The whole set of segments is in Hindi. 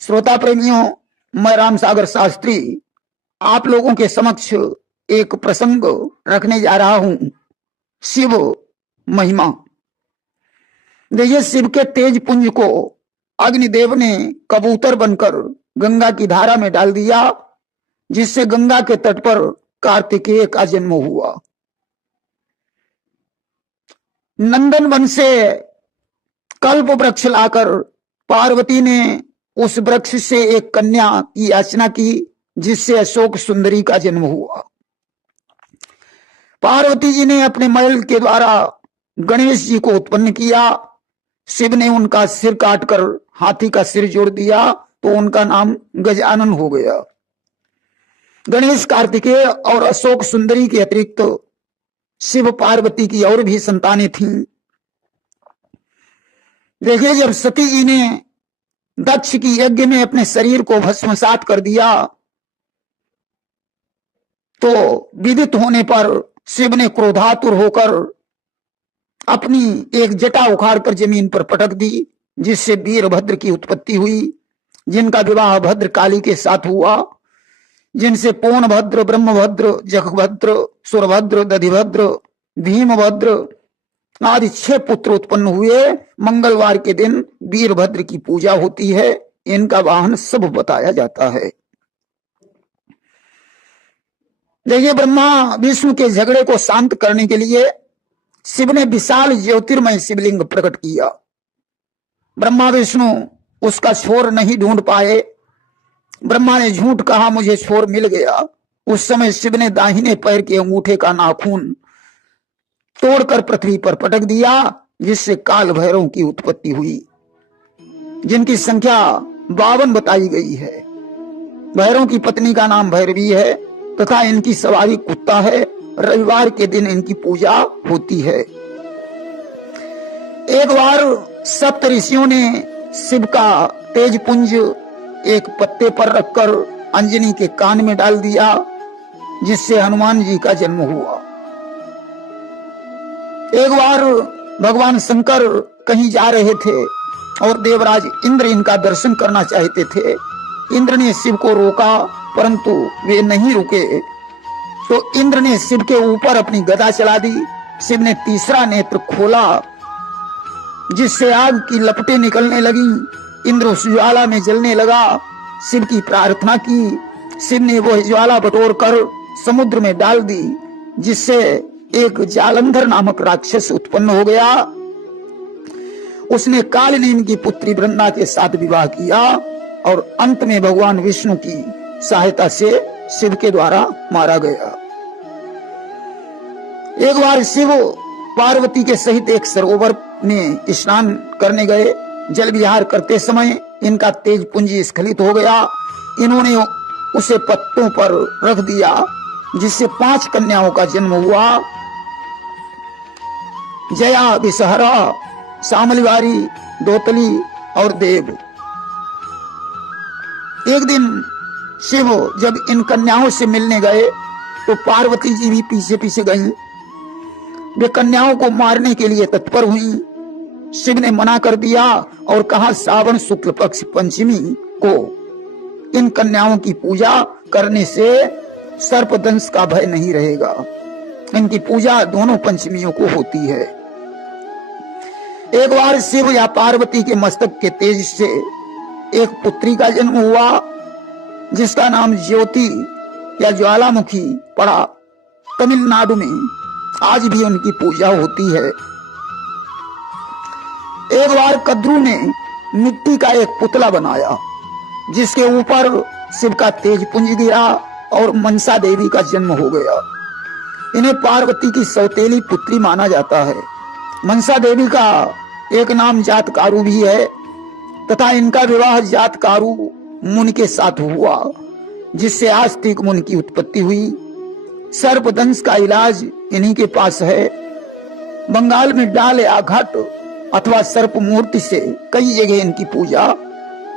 श्रोता प्रेमियों, मैं राम सागर शास्त्री आप लोगों के समक्ष एक प्रसंग रखने जा रहा हूं। शिव महिमा। देखिए, शिव के तेज पुंज को अग्निदेव ने कबूतर बनकर गंगा की धारा में डाल दिया, जिससे गंगा के तट पर कार्तिकेय का जन्म हुआ। नंदन वन से कल्प वृक्ष लाकर पार्वती ने उस वृक्ष से एक कन्या की याचना की, जिससे अशोक सुंदरी का जन्म हुआ। पार्वती जी ने अपने महल के द्वारा गणेश जी को उत्पन्न किया। शिव ने उनका सिर काटकर हाथी का सिर जोड़ दिया, तो उनका नाम गजानन हो गया। गणेश, कार्तिकेय और अशोक सुंदरी के अतिरिक्त शिव पार्वती की और भी संतानें थीं। देखिए, जब सती जी ने दक्ष की यज्ञ में अपने शरीर को भस्मसात कर दिया, तो विदित होने पर शिव ने क्रोधातुर होकर अपनी एक जटा उखाड़कर जमीन पर पटक दी, जिससे वीरभद्र की उत्पत्ति हुई, जिनका विवाह भद्रकाली के साथ हुआ, जिनसे पौनभद्र, ब्रह्मभद्र, जगभद्र, सुरभद्र, दधिभद्र, भीमभद्र आदि 6 पुत्र उत्पन्न हुए। मंगलवार के दिन वीरभद्र की पूजा होती है। इनका वाहन सब बताया जाता है। देखिए, ब्रह्मा विष्णु के झगड़े को शांत करने के लिए शिव ने विशाल ज्योतिर्मय शिवलिंग प्रकट किया। ब्रह्मा विष्णु उसका छोर नहीं ढूंढ पाए। ब्रह्मा ने झूठ कहा, मुझे छोर मिल गया। उस समय शिव ने दाहिने पैर के अंगूठे का नाखून तोड़कर पृथ्वी पर पटक दिया, जिससे काल भैरव की उत्पत्ति हुई, जिनकी संख्या 52 बताई गई है। भैरव की पत्नी का नाम भैरवी है तथा इनकी सवारी कुत्ता है। रविवार के दिन इनकी पूजा होती है। एक बार सप्त ऋषियों ने शिव का तेज पुंज एक पत्ते पर रखकर अंजनी के कान में डाल दिया, जिससे हनुमान जी का जन्म हुआ। एक बार भगवान शंकर कहीं जा रहे थे और देवराज इंद्र इनका दर्शन करना चाहते थे। इंद्र ने शिव को रोका, परंतु वे नहीं रुके, तो इंद्र ने शिव के ऊपर अपनी गदा चला दी। शिव ने तीसरा नेत्र खोला, जिससे आग की लपटें निकलने लगी। इंद्र उस ज्वाला में जलने लगा। शिव की प्रार्थना की। शिव ने वह ज्वाला बटोर कर समुद्र में डाल दी, जिससे एक जालंधर नामक राक्षस उत्पन्न हो गया। उसने कालनेमी की पुत्री वृंदा के साथ विवाह किया और अंत में भगवान विष्णु की सहायता से शिव के द्वारा मारा गया। एक बार शिव पार्वती के सहित एक सरोवर में स्नान करने गए। जल विहार करते समय इनका तेज पुंज स्खलित हो गया। इन्होंने उसे पत्तों पर रख दिया, जिससे 5 कन्याओं का जन्म हुआ। जया, विषहरा, शामलिवारी, दोतली और देव। एक दिन शिव जब इन कन्याओं से मिलने गए, तो पार्वती जी भी पीछे पीछे गईं। वे कन्याओं को मारने के लिए तत्पर हुईं। शिव ने मना कर दिया और कहा, श्रावण शुक्ल पक्ष पंचमी को इन कन्याओं की पूजा करने से सर्पदंश का भय नहीं रहेगा। इनकी पूजा दोनों पंचमियों को होती है। एक बार शिव या पार्वती के मस्तक के तेज से एक पुत्री का जन्म हुआ, जिसका नाम ज्योति या ज्वालामुखी पड़ा। तमिलनाडु में आज भी उनकी पूजा होती है। एक बार कद्रू ने मिट्टी का एक पुतला बनाया, जिसके ऊपर शिव का तेज पुंज गिरा और मनसा देवी का जन्म हो गया। इन्हें पार्वती की सौतेली पुत्री माना जाता है। मनसा देवी का एक नाम जातकारु भी है तथा इनका विवाह जातकारु मुनि के साथ हुआ, जिससे आस्तिक मुनि की उत्पत्ति हुई। सर्पदंश का इलाज इन्हीं के पास है। बंगाल में डाल या घट अथवा सर्प मूर्ति से कई जगह इनकी पूजा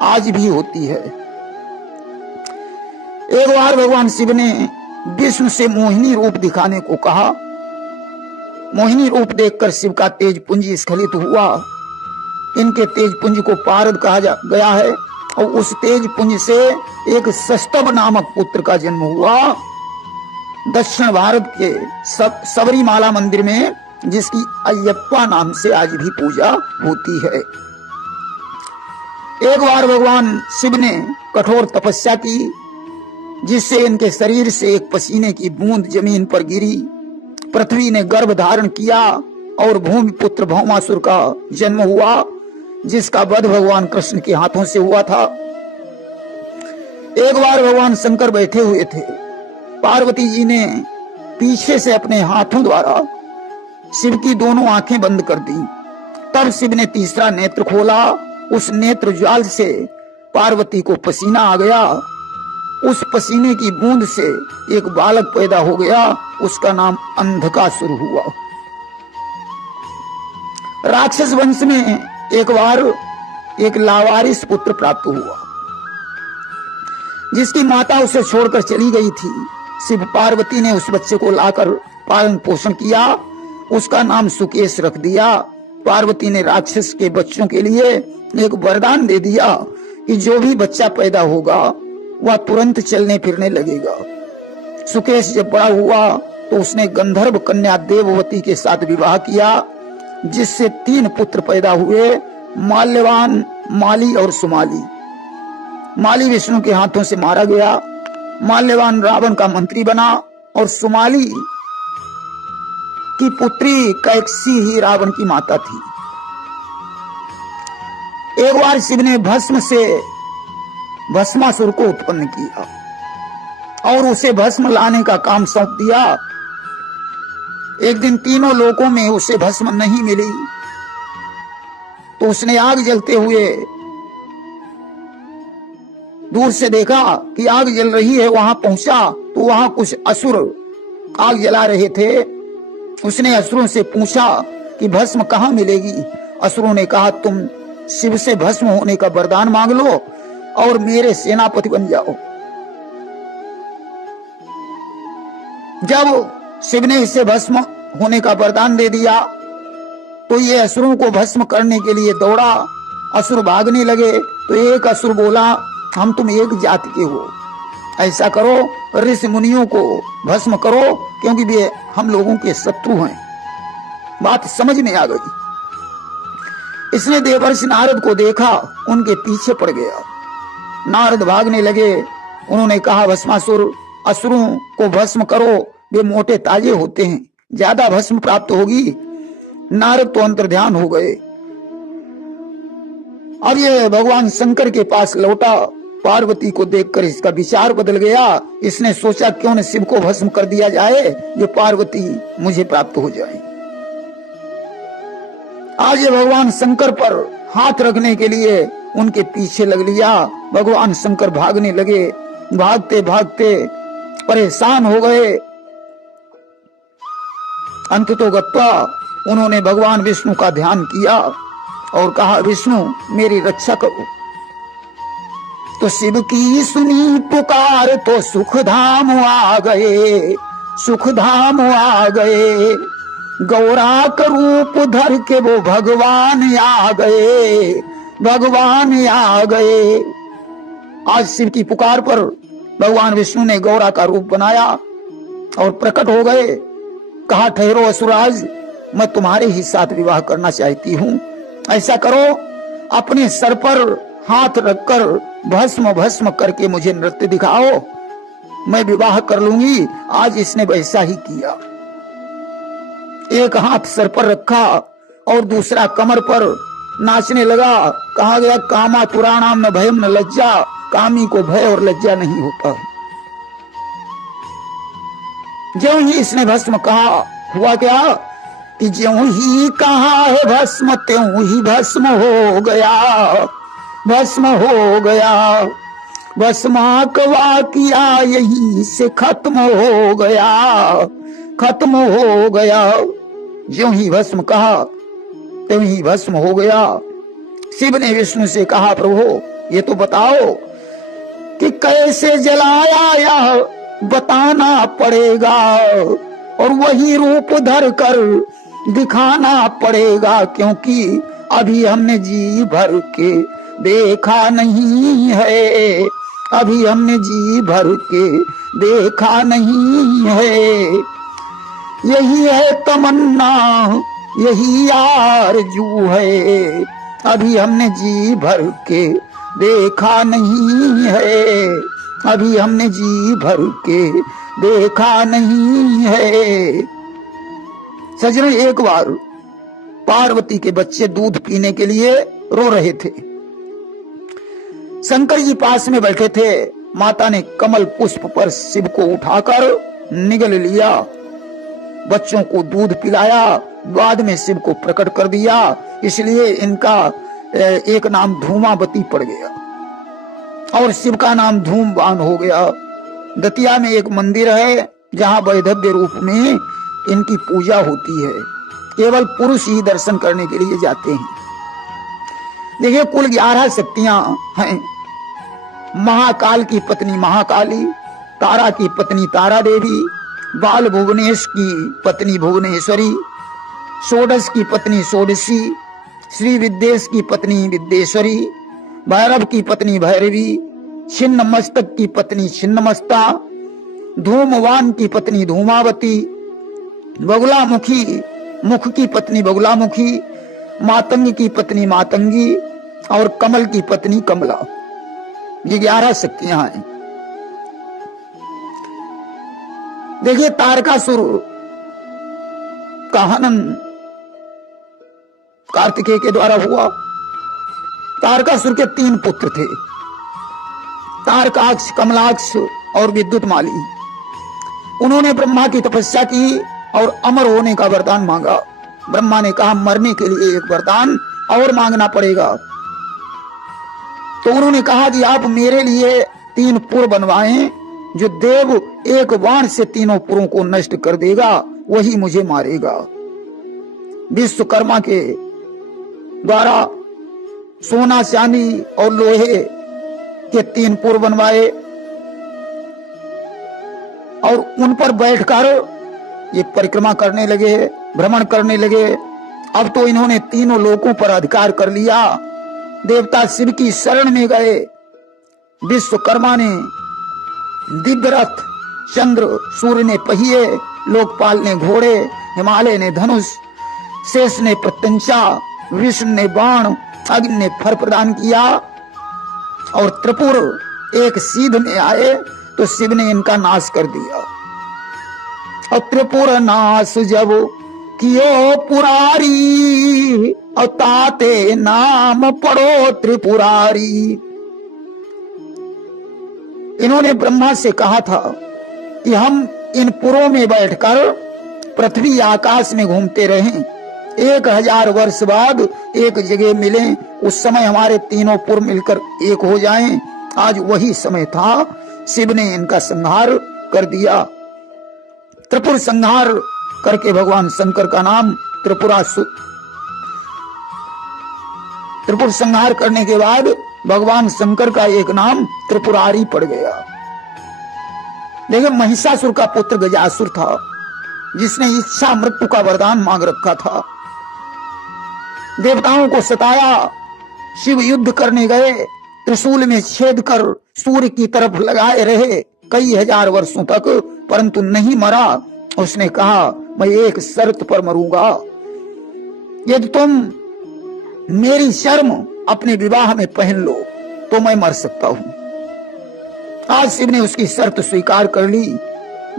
आज भी होती है। एक बार भगवान शिव ने विष्णु से मोहिनी रूप दिखाने को कहा। मोहिनी रूप देखकर शिव का तेज पुंज स्खलित हुआ। इनके तेज पुंज को पारद कहा गया है और उस तेज पुंज से एक सस्तभ नामक पुत्र का जन्म हुआ दक्षिण भारत के सबरीमाला मंदिर में, जिसकी अयप्पा नाम से आज भी पूजा होती है। एक बार भगवान शिव ने कठोर तपस्या की, जिससे इनके शरीर से एक पसीने की बूंद जमीन पर गिरी। पृथ्वी ने गर्भ धारण किया और भूमि पुत्र भौमासुर का जन्म हुआ, जिसका वध भगवान कृष्ण के हाथों से हुआ था। एक बार भगवान शंकर बैठे हुए थे, पार्वती जी ने पीछे से अपने हाथों द्वारा शिव की दोनों आंखें बंद कर दी। तब शिव ने तीसरा नेत्र खोला। उस नेत्र ज्वाल से पार्वती को पसीना आ गया। उस पसीने की बूंद से एक बालक पैदा हो गया, उसका नाम अंधकासुर हुआ। राक्षस वंश में एक बार एक लावारिस पुत्र प्राप्त हुआ, जिसकी माता उसे छोड़कर चली गई थी। शिव पार्वती ने उस बच्चे को लाकर पालन पोषण किया, उसका नाम सुकेश रख दिया। पार्वती ने राक्षस के बच्चों के लिए एक वरदान दे दिया कि जो भी बच्चा पैदा होगा वह तुरंत चलने फिरने लगेगा। सुकेश जब बड़ा हुआ तो उसने गंधर्व कन्या देववती के साथ विवाह किया, जिससे 3 पुत्र पैदा हुए, माल्यवान, माली और सुमाली। माली विष्णु के हाथों से मारा गया। माल्यवान रावण का मंत्री बना और सुमाली की पुत्री कैकसी ही रावण की माता थी। एक बार शिव ने भस्म से भस्मासुर को उत्पन्न किया और उसे भस्म लाने का काम सौंप दिया। एक दिन तीनों लोकों में उसे भस्म नहीं मिली, तो उसने आग जलते हुए दूर से देखा कि आग जल रही है। वहां पहुंचा तो वहां कुछ असुर आग जला रहे थे। उसने असुरों से पूछा कि भस्म कहां मिलेगी। असुरों ने कहा, तुम शिव से भस्म होने का वरदान मांग लो और मेरे सेनापति बन जाओ। जब शिव ने इसे भस्म होने का वरदान दे दिया तो ये असुरों को भस्म करने के लिए दौड़ा। असुर भागने लगे तो एक असुर बोला, हम तुम एक जाति के हो, ऐसा करो ऋषि मुनियों को भस्म करो, क्योंकि वे हम लोगों के शत्रु हैं। बात समझ में आ गई। इसने देवर्षि नारद को देखा, उनके पीछे पड़ गया। नारद भागने लगे। उन्होंने कहा, भस्मासुर, असुरों को भस्म करो, वे मोटे ताजे होते हैं, ज्यादा भस्म प्राप्त होगी। नारद तो अंतर्ध्यान हो गए। अब ये भगवान शंकर के पास लौटा। पार्वती को देखकर इसका विचार बदल गया। इसने सोचा, क्यों न शिव को भस्म कर दिया जाए, जो पार्वती मुझे प्राप्त हो जाए। आज ये भगवान शंकर पर हाथ रखने के लिए उनके पीछे लग लिया। भगवान शंकर भागने लगे। भागते भागते परेशान हो गए। अंततोगत्वा उन्होंने भगवान विष्णु का ध्यान किया और कहा, विष्णु मेरी रक्षा करो। तो शिव की सुनी पुकार तो सुखधाम आ गए, सुखधाम आ गए। गौरा का रूप धर के वो भगवान आ गए, भगवान आ गए। आज शिव की पुकार पर भगवान विष्णु ने गौरा का रूप बनाया और प्रकट हो गए। कहा, ठहरो असुराज, मैं तुम्हारे ही साथ विवाह करना चाहती हूँ। ऐसा करो, अपने सर पर हाथ रखकर भस्म भस्म करके मुझे नृत्य दिखाओ, मैं विवाह कर लूंगी। आज इसने वैसा ही किया। एक हाथ सर पर रखा और दूसरा कमर पर नाचने लगा। कहा गया, कामा पुराणाम न भयम न लज्जा, कामी को भय और लज्जा नहीं होता। ज्यों ही इसने भस्म कहा, हुआ क्या कि ज्यों ही कहा है भस्म, त्यों ही भस्म हो गया, भस्म हो गया। भस्माकवा किया यहीं से खत्म हो गया, खत्म हो गया। ज्यों ही भस्म कहा त्यों ही भस्म हो गया। शिव ने विष्णु से कहा, प्रभु ये तो बताओ कि कैसे जलाया, यह बताना पड़ेगा और वही रूप धर कर दिखाना पड़ेगा, क्योंकि अभी हमने जी भर के देखा नहीं है, अभी हमने जी भर के देखा नहीं है। यही है तमन्ना, यही आरज़ू है, अभी हमने जी भर के देखा नहीं है, अभी हमने जी भर के देखा नहीं है। सजन, एक बार पार्वती के बच्चे दूध पीने के लिए रो रहे थे। शंकर जी पास में बैठे थे। माता ने कमल पुष्प पर शिव को उठाकर निगल लिया, बच्चों को दूध पिलाया, बाद में शिव को प्रकट कर दिया। इसलिए इनका एक नाम धूमावती पड़ गया और शिव का नाम धूमवान हो गया। दतिया में एक मंदिर है जहां वैधव्य रूप में इनकी पूजा होती है। केवल पुरुष ही दर्शन करने के लिए जाते हैं। देखिए, कुल 11 शक्तियां हैं। महाकाल की पत्नी महाकाली, तारा की पत्नी तारा देवी, बाल भुवनेश की पत्नी भुवनेश्वरी, षोडश की पत्नी षोडशी, श्री विद्येश की पत्नी विद्येश्वरी, भैरव की पत्नी भैरवी, छिन्न मस्तक की पत्नी छिन्नमस्ता, धूमवान की पत्नी धूमावती, बगुलामुखी मुख की पत्नी बगुलामुखी, मातंग की पत्नी मातंगी और कमल की पत्नी कमला। ये 11 शक्तियां हैं। देखिए, तारकासुर का हनन कार्तिकेय के द्वारा हुआ। तारकासुर के 3 पुत्र थे, तारकाक्ष, कमलाक्ष और विद्युतमाली। उन्होंने ब्रह्मा की तपस्या की और अमर होने का वरदान मांगा। ब्रह्मा ने कहा, मरने के लिए एक वरदान और मांगना पड़ेगा। तो उन्होंने कहा कि आप मेरे लिए 3 पुर बनवाएं, जो देव एक बाण से तीनों पुरों को नष्ट कर देगा, वही मुझे मारेगा। विश्वकर्मा के द्वारा सोना, चांदी और लोहे के 3 पुर बनवाए और उन पर बैठकर ये परिक्रमा करने लगे, भ्रमण करने लगे। अब तो इन्होंने तीनों लोकों पर अधिकार कर लिया। देवता शिव की शरण में गए। विश्वकर्मा ने दिव्य रथ, चंद्र सूर्य ने पहिए, लोकपाल ने घोड़े, हिमालय ने धनुष, शेष ने प्रत्यंचा, विष्णु ने बाण, अग्नि ने फर प्रदान किया और त्रिपुर एक सीध में आए तो शिव ने इनका नाश कर दिया। और त्रिपुर नाश जब कियो पुरारी, और ताते नाम पढ़ो त्रिपुरारी। इन्होंने ब्रह्मा से कहा था कि हम इन पुरों में बैठकर पृथ्वी आकाश में घूमते रहें, 1000 वर्ष बाद एक जगह मिलें, उस समय हमारे तीनों पुर मिलकर एक हो जाएं। आज वही समय था। शिव ने इनका संहार कर दिया। त्रिपुर संहार करके भगवान शंकर का नाम त्रिपुरासुर। त्रिपुर संहार करने के बाद भगवान शंकर का एक नाम त्रिपुरारी पड़ गया। देखिए, महिषासुर का पुत्र गजासुर था, जिसने इच्छा मृत्यु का वरदान मांग रखा था। देवताओं को सताया। शिव युद्ध करने गए, त्रिशूल में छेद कर सूर्य की तरफ लगाए रहे कई हजार वर्षों तक, परंतु नहीं मरा। उसने कहा, मैं एक शर्त पर मरूंगा, यदि तुम मेरी शर्म अपने विवाह में पहन लो तो मैं मर सकता हूं। आज शिव ने उसकी शर्त स्वीकार कर ली।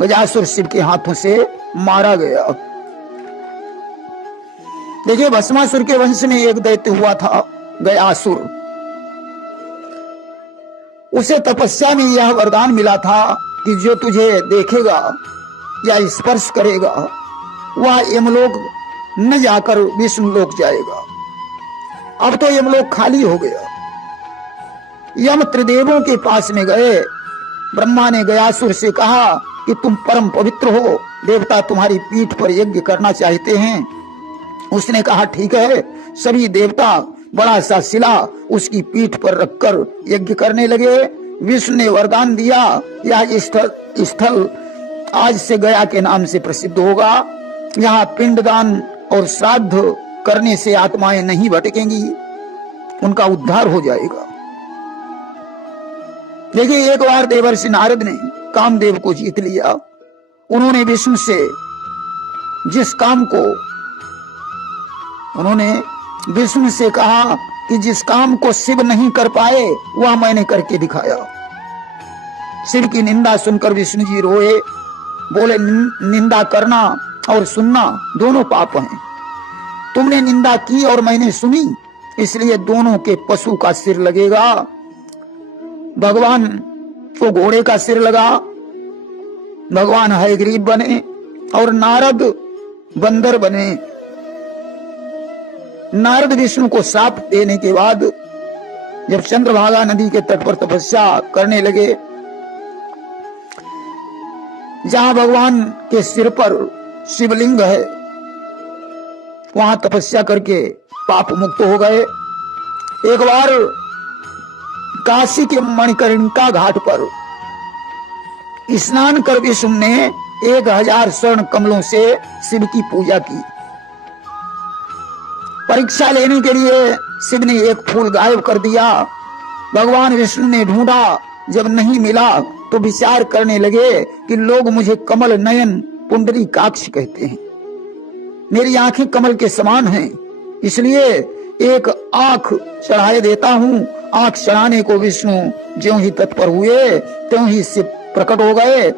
गजासुर शिव के हाथों से मारा गया। देखिए, भस्मासुर के वंश में एक दैत्य हुआ था, गयासुर। उसे तपस्या में यह वरदान मिला था कि जो तुझे देखेगा या स्पर्श करेगा वह यमलोक न जाकर विष्णु लोक जाएगा। अब तो यमलोक खाली हो गया। यम त्रिदेवों के पास में गए। ब्रह्मा ने गयासुर से कहा कि तुम परम पवित्र हो, देवता तुम्हारी पीठ पर यज्ञ करना चाहते हैं। उसने कहा, ठीक है। सभी देवता बड़ा सा शिला उसकी पीठ पर रखकर यज्ञ करने लगे। विष्णु ने वरदान दिया, यह स्थल आज से गया के नाम से प्रसिद्ध होगा। यहाँ पिंडदान और श्राद्ध करने से आत्माएं नहीं भटकेंगी। उनका उद्धार हो जाएगा। देखिए, एक बार देवर्षि नारद ने कामदेव को जीत लिया। उन्होंने विष्णु से जिस काम को उन्होंने विष्णु से कहा कि जिस काम को शिव नहीं कर पाए वह मैंने करके दिखाया। शिव की निंदा सुनकर विष्णु जी रोए, बोले निंदा करना और सुनना दोनों पाप हैं। तुमने निंदा की और मैंने सुनी, इसलिए दोनों के पशु का सिर लगेगा। भगवान को घोड़े का सिर लगा, भगवान हयग्रीव बने और नारद बंदर बने। नारद विष्णु को शाप देने के बाद जब चंद्रभागा नदी के तट पर तपस्या करने लगे, जहां भगवान के सिर पर शिवलिंग है, वहां तपस्या करके पाप मुक्त हो गए। एक बार काशी के मणिकर्णिका घाट पर स्नान कर विष्णु ने 1000 स्वर्ण कमलों से शिव की पूजा की। परीक्षा लेने के लिए शिव ने एक फूल गायब कर दिया। भगवान विष्णु ने ढूंढा, जब नहीं मिला तो विचार करने लगे कि लोग मुझे कमल नयन पुंडरीकाक्ष कहते हैं, मेरी आंखें कमल के समान हैं, इसलिए एक आंख चढ़ाए देता हूं। आंख चढ़ाने को विष्णु ज्यों ही तत्पर हुए त्यों ही शिव प्रकट हो गए।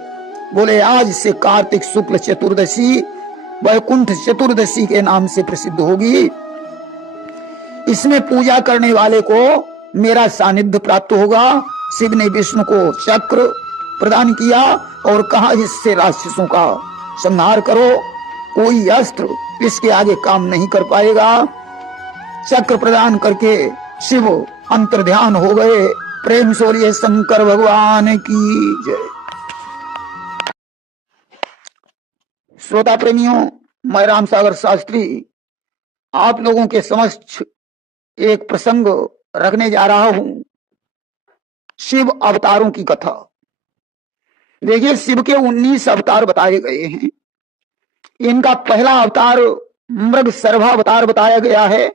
बोले आज से कार्तिक शुक्ल चतुर्दशी वैकुंठ चतुर्दशी के नाम से प्रसिद्ध होगी। इसमें पूजा करने वाले को मेरा सानिध्य प्राप्त होगा। शिव ने विष्णु को चक्र प्रदान किया और कहा, इससे राक्षसों का संहार करो, कोई अस्त्र इसके आगे काम नहीं कर पाएगा। चक्र प्रदान करके शिव अंतर्ध्यान हो गए। प्रेम से बोलिए शंकर भगवान की जय। श्रोता प्रेमियों, मैं राम सागर शास्त्री आप लोगों के समक्ष एक प्रसंग रखने जा रहा हूं, शिव अवतारों की कथा। देखिए, शिव के 19 अवतार बताए गए हैं। इनका पहला अवतार मृग सर्वा अवतार बताया गया है।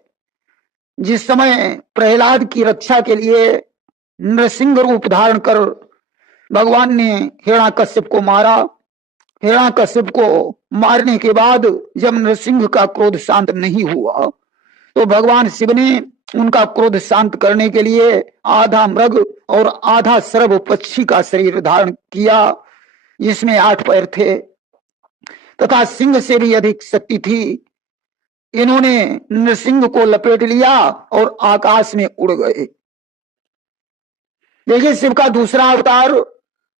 जिस समय प्रहलाद की रक्षा के लिए नृसिंह रूप धारण कर भगवान ने हिरण्याकश्यप को मारा। हिरण्याकश्यप को मारने के बाद जब नृसिंह का क्रोध शांत नहीं हुआ तो भगवान शिव ने उनका क्रोध शांत करने के लिए आधा मृग और आधा सर्व पक्षी का शरीर धारण किया, जिसमें 8 पैर थे तथा सिंह से भी अधिक शक्ति थी। इन्होंने नृसिंह को लपेट लिया और आकाश में उड़ गए। देखिए, शिव का दूसरा अवतार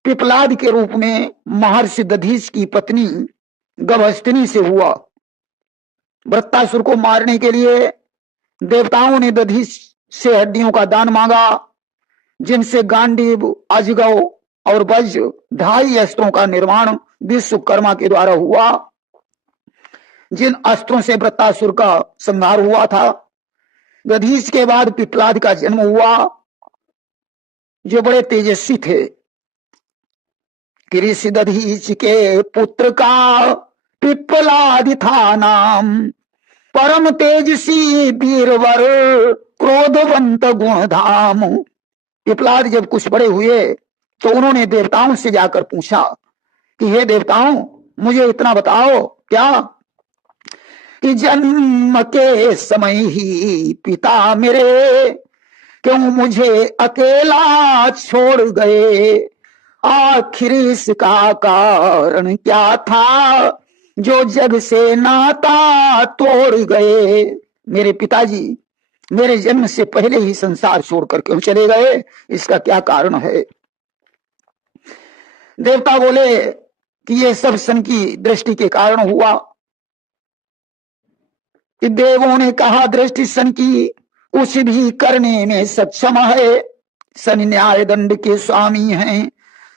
पिपलाद के रूप में महर्षि दधीच की पत्नी गभस्तिनी से हुआ। वृत्तासुर को मारने के लिए देवताओं ने दधीच से हड्डियों का दान मांगा, जिनसे गांडीव, अजगव और वज्र 2.5 अस्त्रों का निर्माण विश्वकर्मा के द्वारा हुआ। जिन अस्त्रों से वृत्तासुर का संहार हुआ था। दधीच के बाद पिपलाद का जन्म हुआ, जो बड़े तेजस्वी थे। ऋषि दधीच के पुत्र का पिपलाद था नाम, परम तेजसी वीरवर क्रोधवंत गुणधाम। पिपलाद जब कुछ बड़े हुए तो उन्होंने देवताओं से जाकर पूछा कि हे देवताओं, मुझे इतना बताओ क्या कि जन्म के समय ही पिता मेरे क्यों मुझे अकेला छोड़ गए? आखिर इसका कारण क्या था जो जग से नाता तोड़ गए? मेरे पिताजी मेरे जन्म से पहले ही संसार छोड़कर क्यों चले गए? इसका क्या कारण है? देवता बोले कि ये सब सन की दृष्टि के कारण हुआ। देवों ने कहा, दृष्टि सन की कुछ भी करने में सक्षम है। सन न्याय दंड के स्वामी हैं,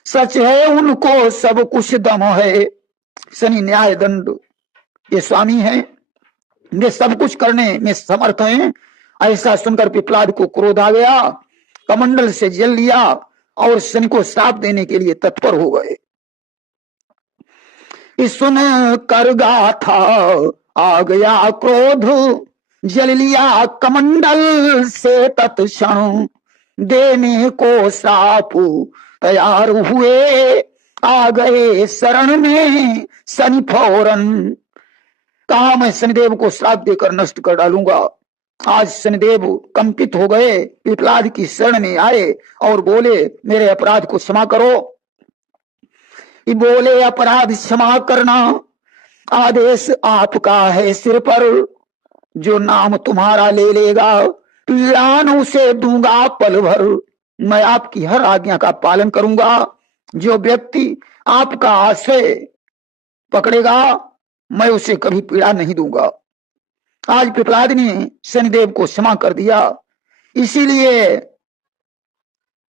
सच है उनको सब कुछ दम है। शनि न्याय दंड के स्वामी हैं, वे सब कुछ करने में समर्थ हैं। ऐसा सुनकर पिपलाद को क्रोध आ गया, कमंडल से जल लिया और शनि को श्राप देने के लिए तत्पर हो गए। सुन कर गाथा आ गया क्रोध जल लिया कमंडल से तत्क्षण, देने को श्राप तैयार हुए, आ गए शरण में शनि फौरन। कहा मैं शनिदेव को श्राप देकर नष्ट कर डालूंगा। आज शनिदेव कंपित हो गए, पिपलाद की शरण में आए और बोले मेरे अपराध को क्षमा करो। बोले अपराध क्षमा करना आदेश आपका है सिर पर, जो नाम तुम्हारा ले लेगा पीड़ान उसे दूंगा पल भर। मैं आपकी हर आज्ञा का पालन करूंगा। जो व्यक्ति आपका आश्रय पकड़ेगा मैं उसे कभी पीड़ा नहीं दूंगा। आज पिपलाद ने शनिदेव को क्षमा कर दिया। इसीलिए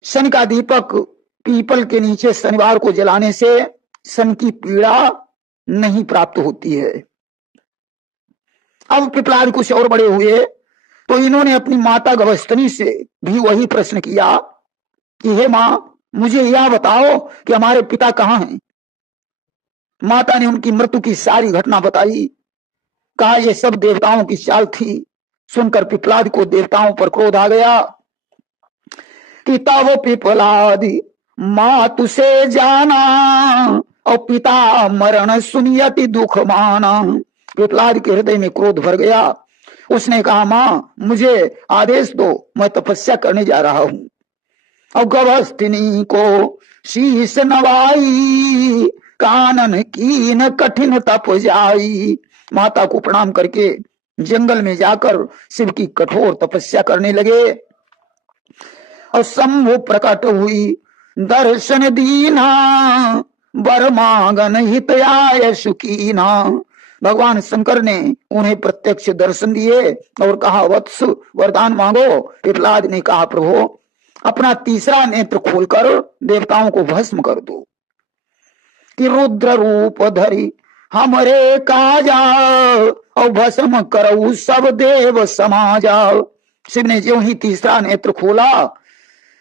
शनि का दीपक पीपल के नीचे शनिवार को जलाने से शनि की पीड़ा नहीं प्राप्त होती है। अब पिपलाद कुछ और बड़े हुए तो इन्होंने अपनी माता गवस्तनी से भी वही प्रश्न किया कि हे मां, मुझे यह बताओ कि हमारे पिता कहाँ हैं। माता ने उनकी मृत्यु की सारी घटना बताई। कहा यह सब देवताओं की चाल थी। सुनकर पिपलाद को देवताओं पर क्रोध आ गया कि तब पिपलाद मातु से जाना, और पिता मरण सुनियति दुख माना। पिपलाद के हृदय में क्रोध भर गया। उसने कहा मां, मुझे आदेश दो, मैं तपस्या करने जा रहा हूं। और गवस्तिनी को शीश नवाई, कानन कीन कठिन तप जाई। माता को प्रणाम करके जंगल में जाकर शिव की कठोर तपस्या करने लगे। और शंभु प्रकट हुई दर्शन दीना, वर मांगन हितयाय सुकीना। भगवान शंकर ने उन्हें प्रत्यक्ष दर्शन दिए और कहा वत्स वरदान मांगो। पिपलाद ने कहा प्रभु, अपना तीसरा नेत्र खोलकर देवताओं को भस्म कर दो कि रुद्र रूप धरी हमरे काजा, और भस्म करऊ सब देव समाजा। शिव ने ज्यों ही तीसरा नेत्र खोला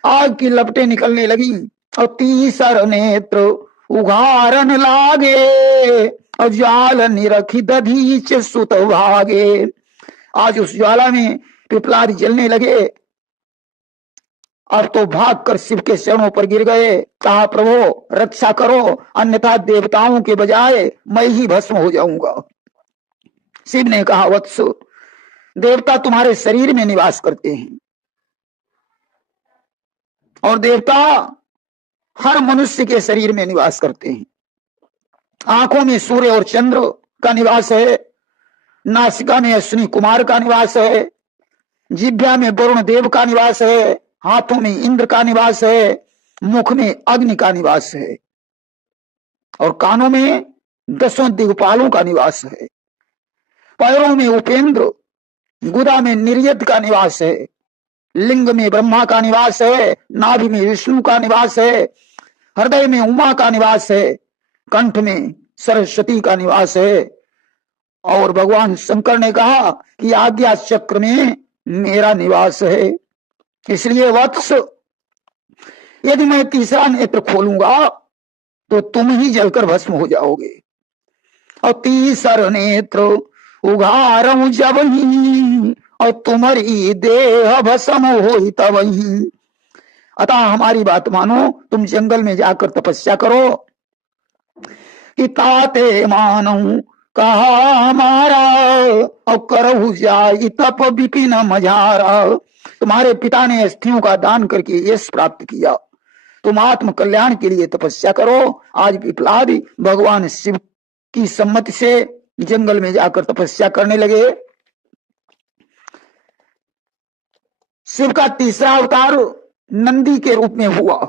आग की लपटें निकलने लगी और तीसर नेत्र उघारन लागे, और ज्वाल निरखी दधीच सुत भागे। आज उस ज्वाला में पिपलाद जलने लगे। अब तो भागकर शिव के चरणों पर गिर गए। कहा प्रभु रक्षा करो, अन्यथा देवताओं के बजाय मैं ही भस्म हो जाऊंगा। शिव ने कहा वत्स, देवता तुम्हारे शरीर में निवास करते हैं और देवता हर मनुष्य के शरीर में निवास करते हैं। आंखों में सूर्य और चंद्र का निवास है, नासिका में अश्विनी कुमार का निवास है, जिह्वा में वरुण देव का निवास है, हाथों में इंद्र का निवास है, मुख में अग्नि का निवास है, और कानों में 10 दिग्पालों का निवास है। पैरों में उपेंद्र, गुदा में निर्यत का निवास है, लिंग में ब्रह्मा का निवास है, नाभि में विष्णु का निवास है, हृदय में उमा का निवास है, कंठ में सरस्वती का निवास है। और भगवान शंकर ने कहा कि आज्ञा चक्र में मेरा निवास है। इसलिए वत्स, यदि मैं तीसरा नेत्र खोलूंगा तो तुम ही जलकर भस्म हो जाओगे। और तीसर नेत्र उघारूं जब ही, और तुम्हारी देह भस्म हो तब ही। अतः हमारी बात मानो, तुम जंगल में जाकर तपस्या करो कि ताते मानू कहा हमारा, और करहु जाई तप विपिन मझारा। तुम्हारे पिता ने अस्थियों का दान करके यश प्राप्त किया, तुम आत्म कल्याण के लिए तपस्या करो। आज पिपलाद भगवान शिव की सम्मति से जंगल में जाकर तपस्या करने लगे। शिव का तीसरा अवतार नंदी के रूप में हुआ।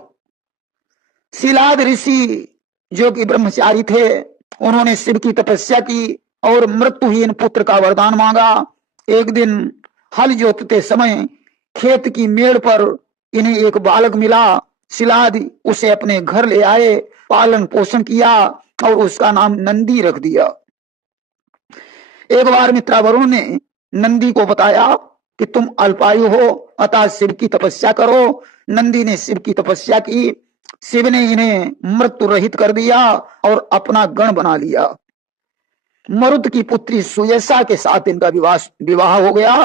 शिलाद ऋषि जो कि ब्रह्मचारी थे, उन्होंने शिव की तपस्या की और मृत्युहीन पुत्र का वरदान मांगा। एक दिन हल जोतते समय खेत की मेड़ पर इन्हें एक बालक मिला। शिलाद उसे अपने घर ले आए, पालन पोषण किया और उसका नाम नंदी रख दिया। एक बार मित्रावरुण ने नंदी को बताया कि तुम अल्पायु हो, अतः शिव की तपस्या करो। नंदी ने शिव की तपस्या की। शिव ने इन्हें मृत्यु रहित कर दिया और अपना गण बना लिया। मरुत की पुत्री सुयसा के साथ इनका विवाह हो गया।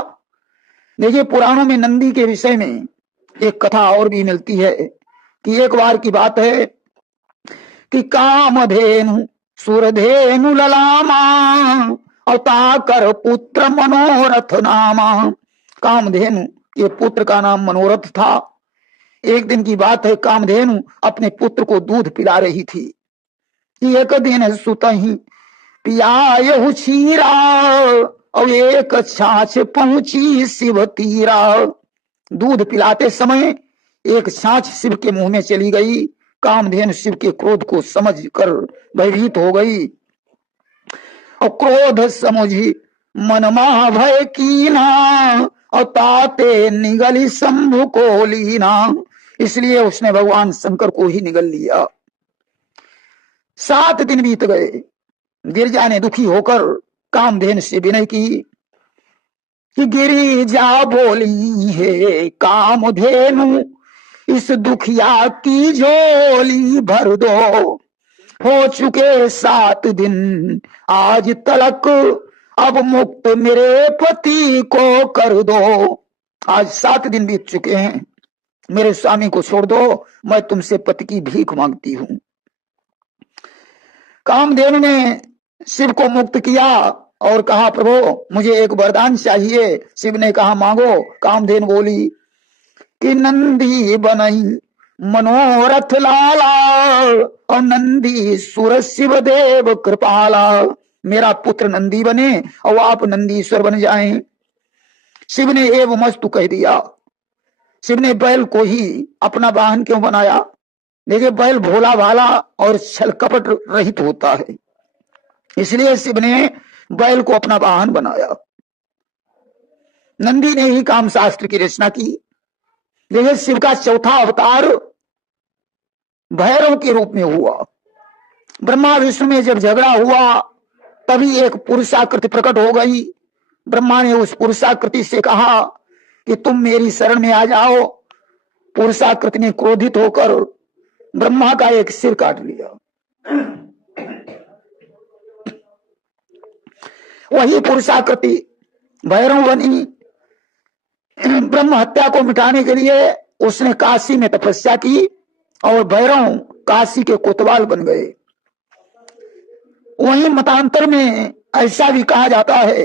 देखिए, पुराणों में नंदी के विषय में एक कथा और भी मिलती है कि एक बार की बात है कि कामधेनु सुरधेनु ललामा अवताकर पुत्र मनोरथ नामा। कामधेनु के पुत्र का नाम मनोरथ था। एक दिन की बात है, कामधेनु अपने पुत्र को दूध पिला रही थी। एक दिन सुतहि पियायहु क्षीरा और एक छाछ पहुंची शिव तीरा। दूध पिलाते समय एक छाछ शिव के मुंह में चली गई। कामधेनु शिव के क्रोध को समझ कर भयभीत हो गई और क्रोध समझी मनमा भय कीना और ताते निगली शंभु को लीना। इसलिए उसने भगवान शंकर को ही निगल लिया। 7 दिन बीत गए। गिरिजा ने दुखी होकर कामधेनु से विनय की कि गिरिजा बोली है कामधेनु इस दुखिया की झोली भर दो। हो चुके 7 दिन आज तलक अब मुक्त मेरे पति को कर दो। आज 7 दिन बीत चुके हैं, मेरे स्वामी को छोड़ दो, मैं तुमसे पति की भीख मांगती हूं। कामधेनु ने शिव को मुक्त किया और कहा, प्रभु मुझे एक वरदान चाहिए। शिव ने कहा, मांगो। कामधेनु बोली कि नंदी बनई मनोरथ लाला और नंदी सुर शिव देव कृपाला। मेरा पुत्र नंदी बने और आप नंदीश्वर बन जाएं। शिव ने एवं मस्तु कह दिया। शिव ने बैल को ही अपना वाहन क्यों बनाया? देखिए, बैल भोला भाला और छल कपट रहित होता है, इसलिए शिव ने बैल को अपना वाहन बनाया। नंदी ने ही काम शास्त्र की रचना की। देखिए, शिव का चौथा अवतार भैरव के रूप में हुआ। ब्रह्मा विष्णु में जब झगड़ा हुआ तभी एक पुरुषाकृति प्रकट हो गई। ब्रह्मा ने उस पुरुषाकृति से कहा कि तुम मेरी शरण में आ जाओ। पुरुषाकृति ने क्रोधित होकर ब्रह्मा का एक सिर काट लिया। वही पुरुषाकृति भैरव बनी। ब्रह्म हत्या को मिटाने के लिए उसने काशी में तपस्या की और भैरव काशी के कोतवाल बन गए। वहीं मतांतर में ऐसा भी कहा जाता है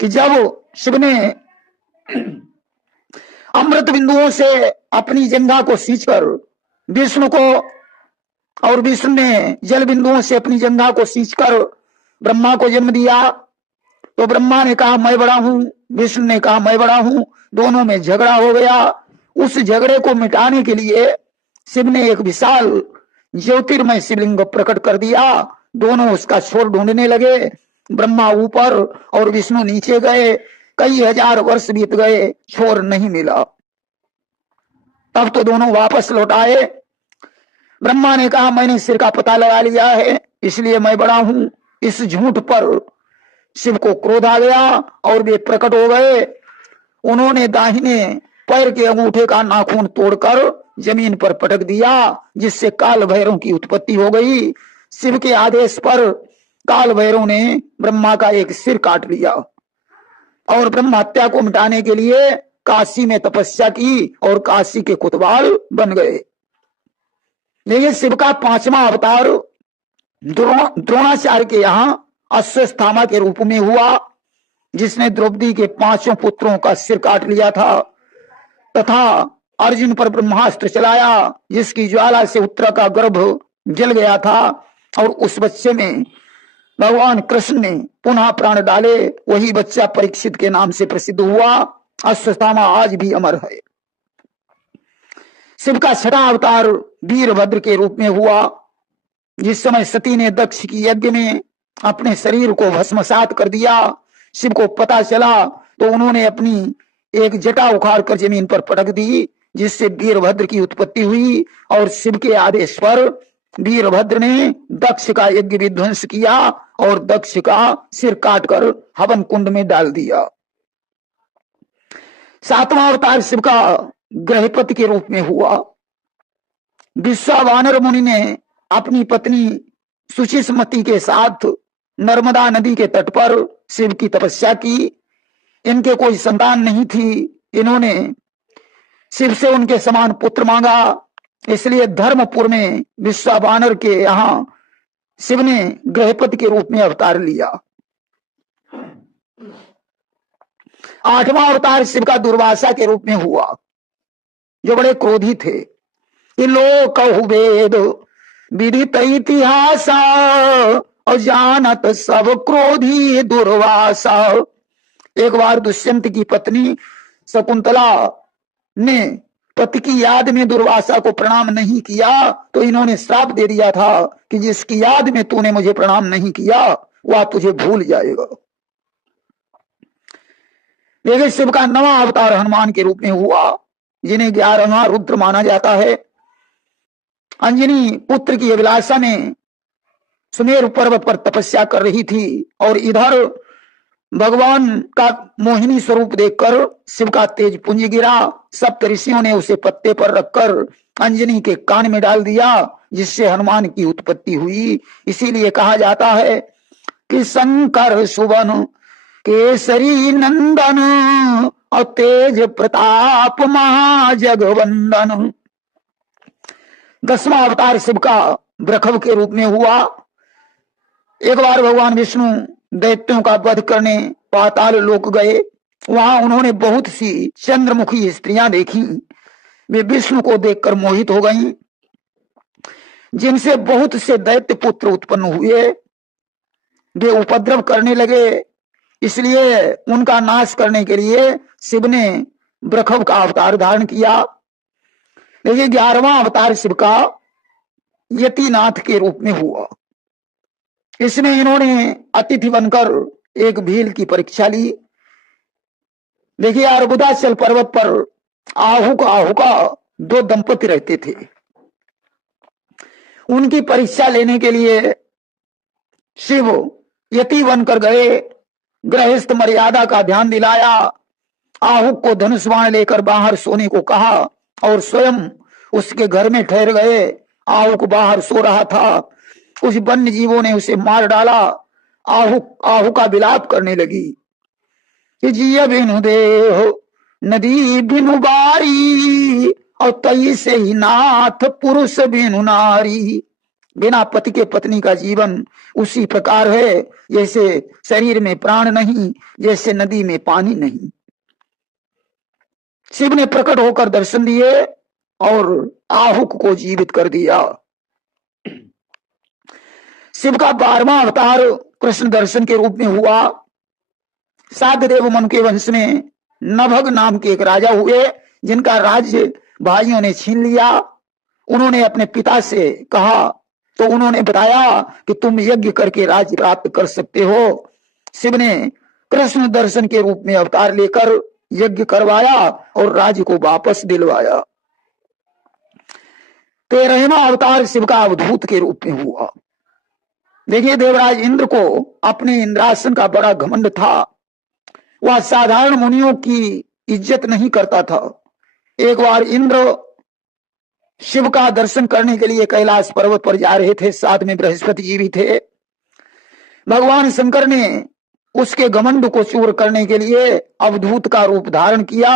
कि जब शिव ने अमृत बिंदुओं से अपनी जंघा को सींचकर विष्णु को और विष्णु ने जल बिंदुओं से अपनी जंघा को सींचकर ब्रह्मा को जन्म दिया, तो ब्रह्मा ने कहा मैं बड़ा हूं, विष्णु ने कहा मैं बड़ा हूं। दोनों में झगड़ा हो गया। उस झगड़े को मिटाने के लिए शिव ने एक विशाल ज्योतिर्मय शिवलिंग प्रकट कर दिया। दोनों उसका छोर ढूंढने लगे। ब्रह्मा ऊपर और विष्णु नीचे गए। कई हजार वर्ष बीत गए, छोर नहीं मिला। तब तो दोनों वापस लौट आए। ब्रह्मा ने कहा मैंने सिर का पता लगा लिया है, इसलिए मैं बड़ा हूं। इस झूठ पर शिव को क्रोध आ गया और वे प्रकट हो गए। उन्होंने दाहिने पैर के अंगूठे का नाखून तोड़कर जमीन पर पटक दिया, जिससे काल भैरव की उत्पत्ति हो गई। शिव के आदेश पर काल भैरव ने ब्रह्मा का एक सिर काट लिया और ब्रह्म हत्या को मिटाने के लिए काशी में तपस्या की और काशी के कोतवाल बन गए। लेकिन शिव का 5वां अवतार द्रोणाचार्य के यहाँ अश्वत्थामा के रूप में हुआ, जिसने द्रौपदी के 5 पुत्रों का सिर काट लिया था तथा अर्जुन पर ब्रह्मास्त्र चलाया, जिसकी ज्वाला से उत्तरा का गर्भ जल गया था और उस बच्चे में भगवान कृष्ण ने पुनः प्राण डाले। वही बच्चा परीक्षित के नाम से प्रसिद्ध हुआ। अश्वत्थामा आज भी अमर है। शिव का 6वां अवतार वीरभद्र के रूप में हुआ। जिस समय सती ने दक्ष की यज्ञ में अपने शरीर को भस्मसात कर दिया, शिव को पता चला तो उन्होंने अपनी एक जटा उखाड़ कर जमीन पर पटक दी, जिससे वीरभद्र की उत्पत्ति हुई। और शिव के आदेश पर वीरभद्र ने दक्ष का यज्ञ विध्वंस किया और दक्ष का सिर काटकर हवन कुंड में डाल दिया। 7वां अवतार शिव का ग्रहपति के रूप में हुआ। विश्वावानर मुनि ने अपनी पत्नी सुचिस्मति के साथ नर्मदा नदी के तट पर शिव की तपस्या की। इनके कोई संतान नहीं थी। इन्होंने शिव से उनके समान पुत्र मांगा। इसलिए धर्मपुर में विश्वावानर के यहाँ शिव ने गृहपति के रूप में अवतार लिया। 8वां अवतार शिव का दुर्वासा के रूप में हुआ, जो बड़े क्रोधी थे। कि लोक वेद विदित इतिहास और जानत सब क्रोधी दुर्वासा। एक बार दुष्यंत की पत्नी शकुंतला ने पति की याद में दुर्वासा को प्रणाम नहीं किया, तो इन्होंने श्राप दे दिया था कि जिसकी याद में तूने मुझे प्रणाम नहीं किया वह तुझे भूल जाएगा। देखिए, शिव का 9वां अवतार हनुमान के रूप में हुआ, जिन्हें 11वां रुद्र माना जाता है। अंजनी पुत्र की अभिलाषा में सुमेरु पर्वत पर तपस्या कर रही थी और इधर भगवान का मोहिनी स्वरूप देखकर शिव का तेज पुंज गिरा। सप्त ऋषियों ने उसे पत्ते पर रखकर अंजनी के कान में डाल दिया, जिससे हनुमान की उत्पत्ति हुई। इसीलिए कहा जाता है कि शंकर सुवन केसरी नंदन और तेज प्रताप महाजगवंदन। 10वां अवतार शिव का वृषभ के रूप में हुआ। एक बार भगवान विष्णु दैत्यों का वध करने पाताल लोक गए। वहां उन्होंने बहुत सी चंद्रमुखी स्त्रियां देखी। वे विष्णु को देखकर मोहित हो गईं, जिनसे बहुत से दैत्य पुत्र उत्पन्न हुए। वे उपद्रव करने लगे। इसलिए उनका नाश करने के लिए शिव ने वृषभ का अवतार धारण किया। देखिए, 11वां अवतार शिव का यतिनाथ के रूप में हुआ। इसमें इन्होंने अतिथि बनकर एक भील की परीक्षा ली। देखिए, अर्बुदाचल पर्वत पर आहुका 2 दंपति रहते थे। उनकी परीक्षा लेने के लिए शिव यति बनकर गए। गृहस्थ मर्यादा का ध्यान दिलाया। आहुक को धनुष बाण लेकर बाहर सोने को कहा और स्वयं उसके घर में ठहर गए। आहुक बाहर सो रहा था। कुछ वन्य जीवों ने उसे मार डाला। आहुका विलाप करने लगी कि जिया बिनु देह नदी बिनु बारी और तई से ही नाथ पुरुष बिनु नारी। बिना पति के पत्नी का जीवन उसी प्रकार है जैसे शरीर में प्राण नहीं, जैसे नदी में पानी नहीं। शिव ने प्रकट होकर दर्शन दिए और आहुक को जीवित कर दिया। शिव का 12वां अवतार कृष्ण दर्शन के रूप में हुआ। साधदेव मन के वंश में नभग नाम के एक राजा हुए, जिनका राज्य भाइयों ने छीन लिया। उन्होंने अपने पिता से कहा तो उन्होंने बताया कि तुम यज्ञ करके राज्य प्राप्त कर सकते हो। शिव ने कृष्ण दर्शन के रूप में अवतार लेकर यज्ञ करवाया और राज्य को वापस दिलवाया। 13वां अवतार शिव का अवधूत के रूप में हुआ। देखिए, देवराज इंद्र को अपने इंद्रासन का बड़ा घमंड था। वह साधारण मुनियों की इज्जत नहीं करता था। एक बार इंद्र शिव का दर्शन करने के लिए कैलाश पर्वत पर जा रहे थे। साथ में बृहस्पति जी भी थे। भगवान शंकर ने उसके घमंड को चूर करने के लिए अवधूत का रूप धारण किया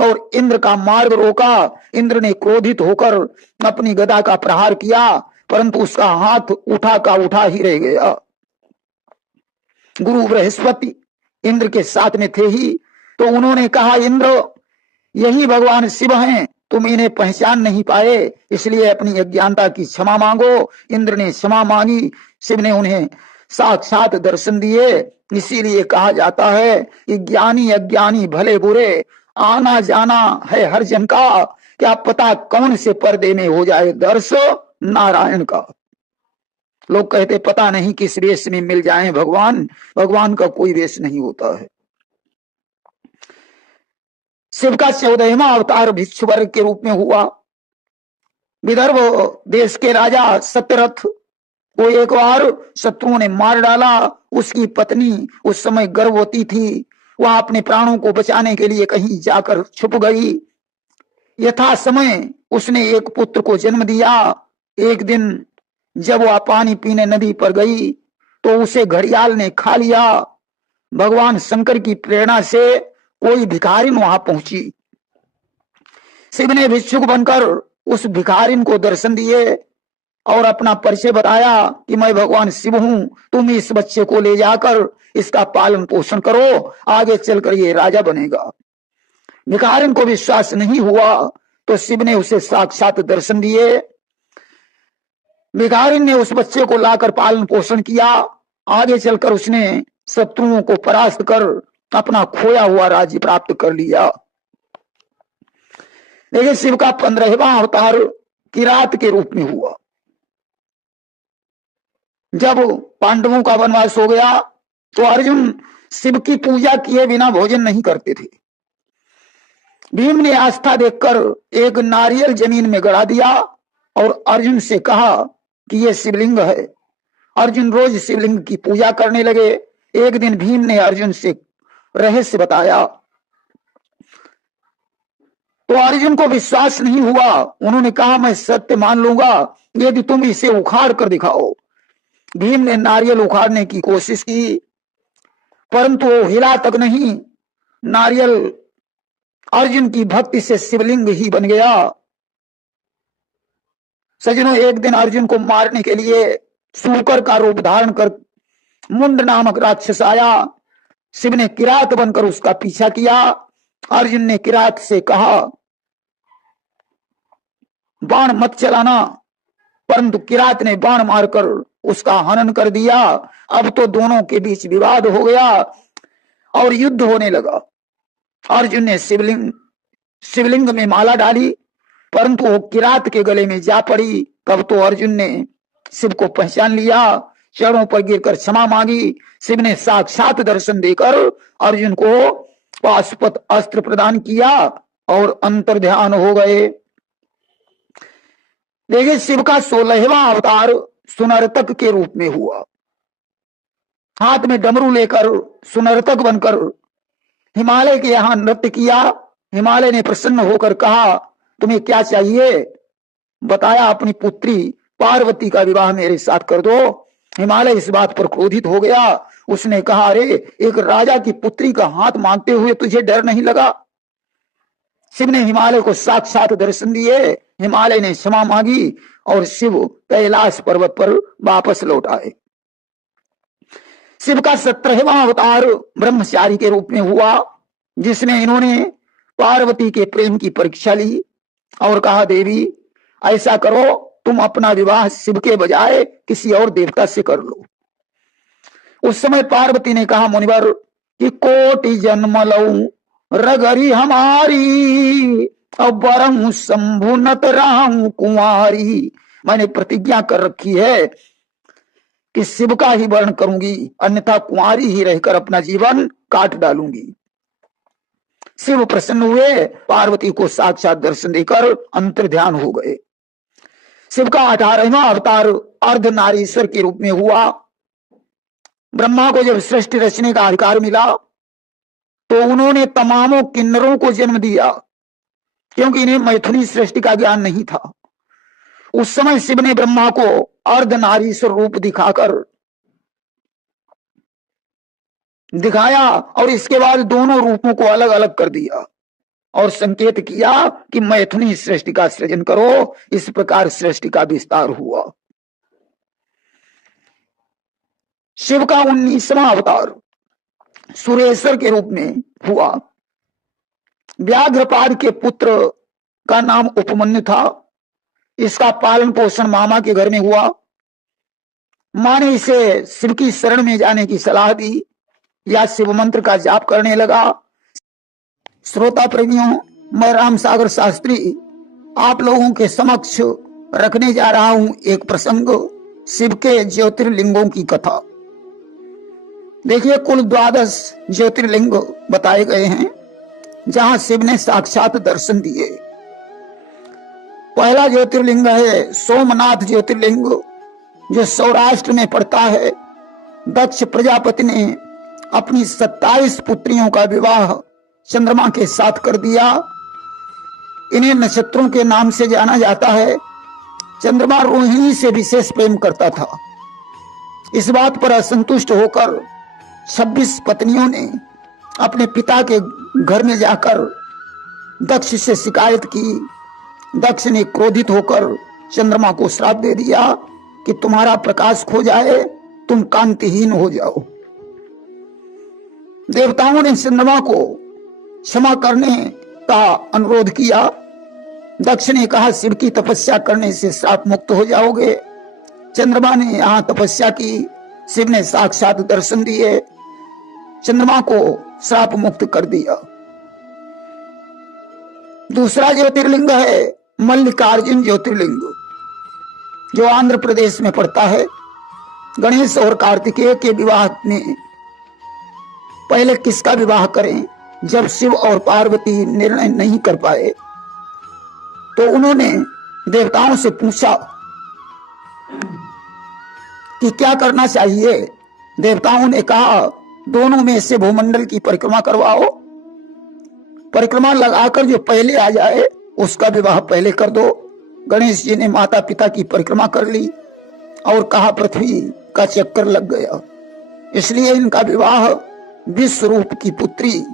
और इंद्र का मार्ग रोका। इंद्र ने क्रोधित होकर अपनी गदा का प्रहार किया, परंतु उसका हाथ उठा का उठा ही रह गया। गुरु बृहस्पति इंद्र के साथ में थे ही, तो उन्होंने कहा, इंद्र यही भगवान शिव हैं, तुम इन्हें पहचान नहीं पाए, इसलिए अपनी अज्ञानता की क्षमा मांगो। इंद्र ने क्षमा मांगी। शिव ने उन्हें साक्षात दर्शन दिए। इसीलिए कहा जाता है कि ज्ञानी अज्ञानी भले बुरे आना जाना है हर जन का, क्या पता कौन से पर्दे में हो जाए दर्श नारायण का। लोग कहते पता नहीं किस वेश में मिल जाए भगवान। भगवान का कोई वेश नहीं होता है। शिव का 14वां अवतार भिक्षु वर्ग के रूप में हुआ। विदर्भ देश के राजा सत्यरथ को एक बार शत्रुओं ने मार डाला। उसकी पत्नी उस समय गर्भवती थी। वह अपने प्राणों को बचाने के लिए कहीं जाकर छुप गई। यथा समय उसने एक पुत्र को जन्म दिया। एक दिन जब वह पानी पीने नदी पर गई तो उसे घड़ियाल ने खा लिया। भगवान शंकर की प्रेरणा से कोई भिखारिन वहां पहुंची। शिव ने भिक्षुक बनकर उस भिखारिन को दर्शन दिए और अपना परिचय बताया कि मैं भगवान शिव हूं, तुम इस बच्चे को ले जाकर इसका पालन पोषण करो, आगे चलकर ये राजा बनेगा। भिखारिन को विश्वास नहीं हुआ तो शिव ने उसे साक्षात दर्शन दिए। भिखारिन ने उस बच्चे को लाकर पालन पोषण किया। आगे चलकर उसने शत्रुओं को परास्त कर अपना खोया हुआ राज्य प्राप्त कर लिया। देखिए, शिव का 15वां अवतार किरात के रूप में हुआ। जब पांडवों का वनवास हो गया तो अर्जुन शिव की पूजा किए बिना भोजन नहीं करते थे। भीम ने आस्था देखकर एक नारियल जमीन में गड़ा दिया और अर्जुन से कहा कि यह शिवलिंग है। अर्जुन रोज शिवलिंग की पूजा करने लगे। एक दिन भीम ने अर्जुन से रहस्य बताया तो अर्जुन को विश्वास नहीं हुआ। उन्होंने कहा, मैं सत्य मान लूंगा यदि तुम इसे उखाड़ कर दिखाओ। भीम ने नारियल उखाड़ने की कोशिश की परंतु वो हिला तक नहीं। नारियल अर्जुन की भक्ति से शिवलिंग ही बन गया। सज्जनों, एक दिन अर्जुन को मारने के लिए सूकर का रूप धारण कर मुंड नामक राक्षस आया। शिव ने किरात बनकर उसका पीछा किया। अर्जुन ने किरात से कहा, बाण मत चलाना, परंतु किरात ने बाण मारकर उसका हनन कर दिया। अब तो दोनों के बीच विवाद हो गया और युद्ध होने लगा। अर्जुन ने शिवलिंग में माला डाली परंतु वो किरात के गले में जा पड़ी। तब तो अर्जुन ने शिव को पहचान लिया, चरणों पर गिरकर क्षमा मांगी। शिव ने साक्षात दर्शन देकर अर्जुन को पाशुपत अस्त्र प्रदान किया और अंतर्ध्यान हो गए। देखिए, शिव का 16वां अवतार सुनर्तक के रूप में हुआ। हाथ में डमरू लेकर सुनर्तक बनकर हिमालय के यहां नृत्य किया। हिमालय ने प्रसन्न होकर कहा, तुम्हें क्या चाहिए? बताया, अपनी पुत्री पार्वती का विवाह मेरे साथ कर दो। हिमालय इस बात पर क्रोधित हो गया। उसने कहा, अरे, एक राजा की पुत्री का हाथ मांगते हुए तुझे डर नहीं लगा? शिव ने हिमालय को साक्षात दर्शन दिए। हिमालय ने क्षमा मांगी और शिव कैलाश पर्वत पर वापस लौट आए। शिव का 17वां अवतार ब्रह्मचारी के रूप में हुआ, जिसमें इन्होंने पार्वती के प्रेम की परीक्षा ली और कहा, देवी ऐसा करो, तुम अपना विवाह शिव के बजाय किसी और देवता से कर लो। उस समय पार्वती ने कहा, मुनिवर कि कोटि जन्म लऊं रगरी हमारी, अब वरम शंभु नत राहूं कुंवारी। मैंने प्रतिज्ञा कर रखी है कि शिव का ही वर्ण करूंगी, अन्यथा कुंवारी ही रहकर अपना जीवन काट डालूंगी। शिव प्रसन्न हुए, पार्वती को साक्षात दर्शन देकर अंतर्ध्यान हो गए। शिव का 18वां अवतार अर्धनारीश्वर के रूप में हुआ। ब्रह्मा को जब सृष्टि रचने का अधिकार मिला तो उन्होंने तमामों किन्नरों को जन्म दिया, क्योंकि इन्हें मैथुनी सृष्टि का ज्ञान नहीं था। उस समय शिव ने ब्रह्मा को अर्धनारीश्वर रूप दिखाया और इसके बाद दोनों रूपों को अलग अलग कर दिया और संकेत किया कि मैथुनी सृष्टि का सृजन करो। इस प्रकार सृष्टि का विस्तार हुआ। शिव का 19वां अवतार सुरेश्वर के रूप में हुआ। व्याघ्रपाद के पुत्र का नाम उपमन्यु था। इसका पालन पोषण मामा के घर में हुआ। मां ने इसे शिव की शरण में जाने की सलाह दी या शिव मंत्र का जाप करने लगा। श्रोता प्रेमियों, मैं राम सागर शास्त्री आप लोगों के समक्ष रखने जा रहा हूं एक प्रसंग, शिव के ज्योतिर्लिंगों की कथा। देखिए, कुल 12 ज्योतिर्लिंग बताए गए हैं जहां शिव ने साक्षात दर्शन दिए। पहला ज्योतिर्लिंग है सोमनाथ ज्योतिर्लिंग, जो सौराष्ट्र में पड़ता है। दक्ष प्रजापति ने अपनी 27 पुत्रियों का विवाह चंद्रमा के साथ कर दिया। इन्हें नक्षत्रों के नाम से जाना जाता है। चंद्रमा रोहिणी से विशेष प्रेम करता था, इस बात पर असंतुष्ट होकर 26 पत्नियों ने अपने पिता के घर में जाकर दक्ष से शिकायत की। दक्ष ने क्रोधित होकर चंद्रमा को श्राप दे दिया कि तुम्हारा प्रकाश खो जाए, तुम कांतिहीन हो जाओ। देवताओं ने चंद्रमा को क्षमा करने का अनुरोध किया। दक्ष ने कहा, शिव की तपस्या करने से श्राप मुक्त हो जाओगे। चंद्रमा ने यहां तपस्या की, शिव ने साक्षात दर्शन दिए, चंद्रमा को श्राप मुक्त कर दिया। दूसरा ज्योतिर्लिंग है मल्लिकार्जुन ज्योतिर्लिंग, जो आंध्र प्रदेश में पड़ता है। गणेश और कार्तिकेय के विवाह में पहले किसका विवाह करें, जब शिव और पार्वती निर्णय नहीं कर पाए तो उन्होंने देवताओं से पूछा कि क्या करना चाहिए। देवताओं ने कहा, दोनों में से भूमंडल की परिक्रमा करवाओ। परिक्रमा लगाकर जो पहले आ जाए उसका विवाह पहले कर दो। गणेश जी ने माता पिता की परिक्रमा कर ली और कहा, पृथ्वी का चक्कर लग गया, इसलिए इनका विवाह विश्वरूप की पुत्री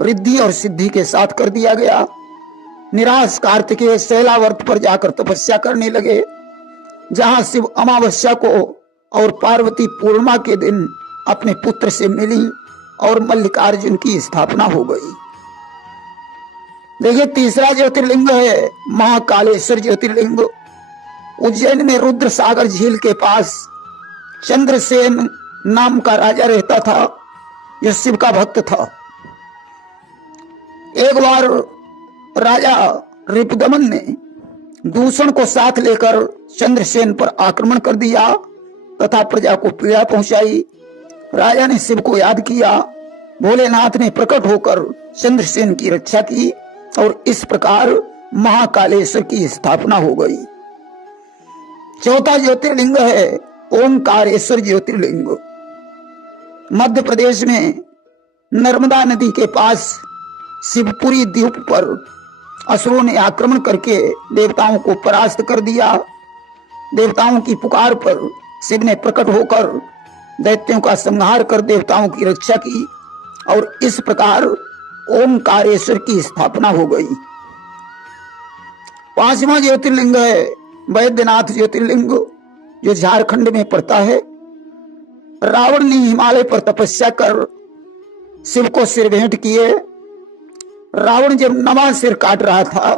रिद्धि और सिद्धि के साथ कर दिया गया। निराश कार्तिकेय शैलावर्त पर जाकर तपस्या करने लगे, जहां शिव अमावस्या को और पार्वती पूर्णिमा के दिन अपने पुत्र से मिली और मल्लिकार्जुन की स्थापना हो गई। देखिए, तीसरा ज्योतिर्लिंग है महाकालेश्वर ज्योतिर्लिंग। उज्जैन में रुद्र सागर झील के पास चंद्रसेन नाम का राजा रहता था, जो शिव का भक्त था। एक बार राजा रिपुदमन ने दूषण को साथ लेकर चंद्रसेन पर आक्रमण कर दिया तथा प्रजा को पीड़ा पहुंचाई। राजा ने शिव को याद किया, भोलेनाथ ने प्रकट होकर चंद्रसेन की रक्षा की और इस प्रकार महाकालेश्वर की स्थापना हो गई। चौथा ज्योतिर्लिंग है ओंकारेश्वर ज्योतिर्लिंग। मध्य प्रदेश में नर्मदा नदी के पास शिवपुरी द्वीप पर असुरों ने आक्रमण करके देवताओं को परास्त कर दिया। देवताओं की पुकार पर शिव ने प्रकट होकर दैत्यों का संहार कर देवताओं की रक्षा की और इस प्रकार ओंकारेश्वर की स्थापना हो गई। पांचवा ज्योतिर्लिंग है वैद्यनाथ ज्योतिर्लिंग, जो झारखंड में पड़ता है। रावण ने हिमालय पर तपस्या कर शिव को सिर भेंट किए। रावण जब नवा सिर काट रहा था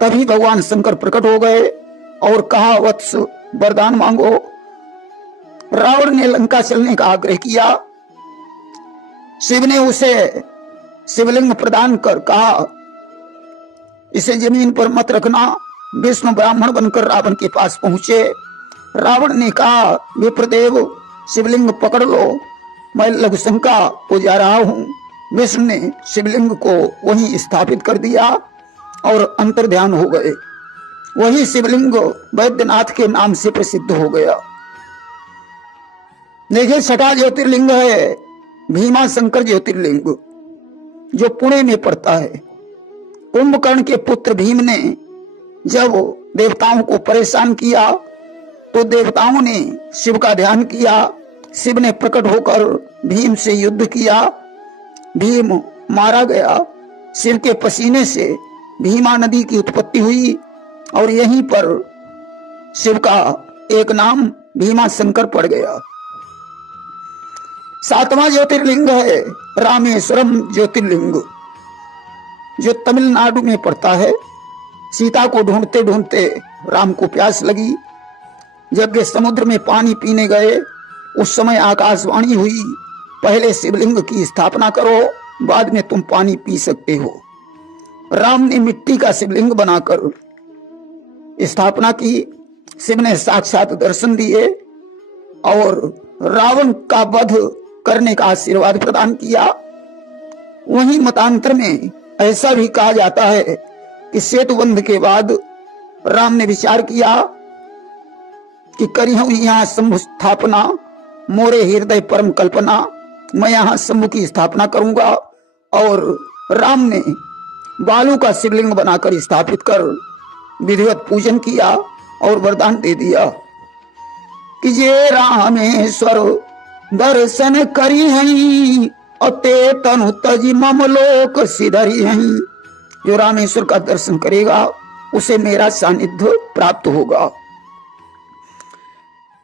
तभी भगवान शंकर प्रकट हो गए और कहा, वत्स वरदान मांगो। रावण ने लंका चलने का आग्रह किया। शिव ने उसे शिवलिंग प्रदान कर कहा, इसे जमीन पर मत रखना। विष्णु ब्राह्मण बनकर रावण के पास पहुंचे। रावण ने कहा, विप्रदेव शिवलिंग पकड़ लो, मैं लघुशंका को जा रहा हूं। विष्णु ने शिवलिंग को वहीं स्थापित कर दिया और अंतर्ध्यान हो गए। वही शिवलिंग वैद्यनाथ के नाम से प्रसिद्ध हो गया। देखिए, छठा ज्योतिर्लिंग है भीमा शंकर ज्योतिर्लिंग, जो पुणे में पड़ता है। कुंभकर्ण के पुत्र भीम ने जब देवताओं को परेशान किया तो देवताओं ने शिव का ध्यान किया। शिव ने प्रकट होकर भीम से युद्ध किया। भीम मारा गया। शिव के पसीने से भीमा नदी की उत्पत्ति हुई और यहीं पर शिव का एक नाम भीमा शंकर पड़ गया। सातवां ज्योतिर्लिंग है रामेश्वरम ज्योतिर्लिंग, जो तमिलनाडु में पड़ता है। सीता को ढूंढते ढूंढते राम को प्यास लगी। जब वे समुद्र में पानी पीने गए उस समय आकाशवाणी हुई, पहले शिवलिंग की स्थापना करो, बाद में तुम पानी पी सकते हो। राम ने मिट्टी का शिवलिंग बनाकर स्थापना की। शिव ने साक्षात दर्शन दिए और रावण का वध करने का आशीर्वाद प्रदान किया। वहीं मतांतर में ऐसा भी कहा जाता है कि सेतुबंध के बाद राम ने विचार किया कि करी हूं यहाँ शंभु स्थापना, मोरे हृदय परम कल्पना, मैं यहाँ शंभु की स्थापना करूंगा। और राम ने बालू का शिवलिंग बनाकर स्थापित कर विधिवत पूजन किया और वरदान दे दिया कि जे रामेश्वर दर्शन करी हई अते तनु तजी ममलोक सिधरी हई। जो रामेश्वर का दर्शन करेगा उसे मेरा सानिध्य प्राप्त होगा।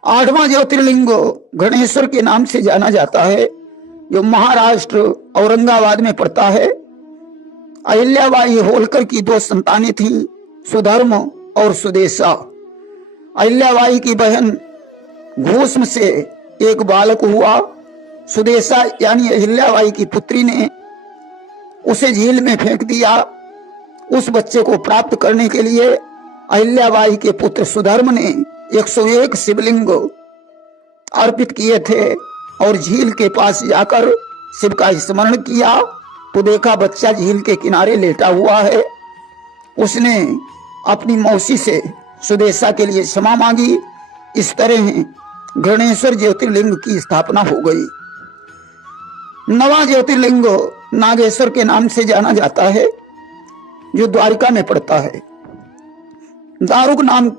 आठवां ज्योतिर्लिंग गणेश्वर के नाम से जाना जाता है, जो महाराष्ट्र औरंगाबाद में पड़ता है। अहिल्याबाई होलकर की दो संतानें थीं, सुधर्म और सुदेशा। अहिल्याबाई की बहन घोष्म से एक बालक हुआ। सुदेशा यानी अहिल्याबाई की पुत्री ने उसे झील में फेंक दिया। उस बच्चे को प्राप्त करने के लिए अहिल्याबाई के पुत्र सुधर्म ने 101 शिवलिंग अर्पित किए थे और झील के पास जाकर शिव का स्मरण किया तो देखा बच्चा झील के किनारे लेटा हुआ है। उसने अपनी मौसी से सुदेशा के लिए क्षमा मांगी। इस तरह गणेश्वर ज्योतिर्लिंग की स्थापना हो गई। नवा ज्योतिर्लिंग नागेश्वर के नाम से जाना जाता है, जो द्वारिका में पड़ता है। दारुक नाम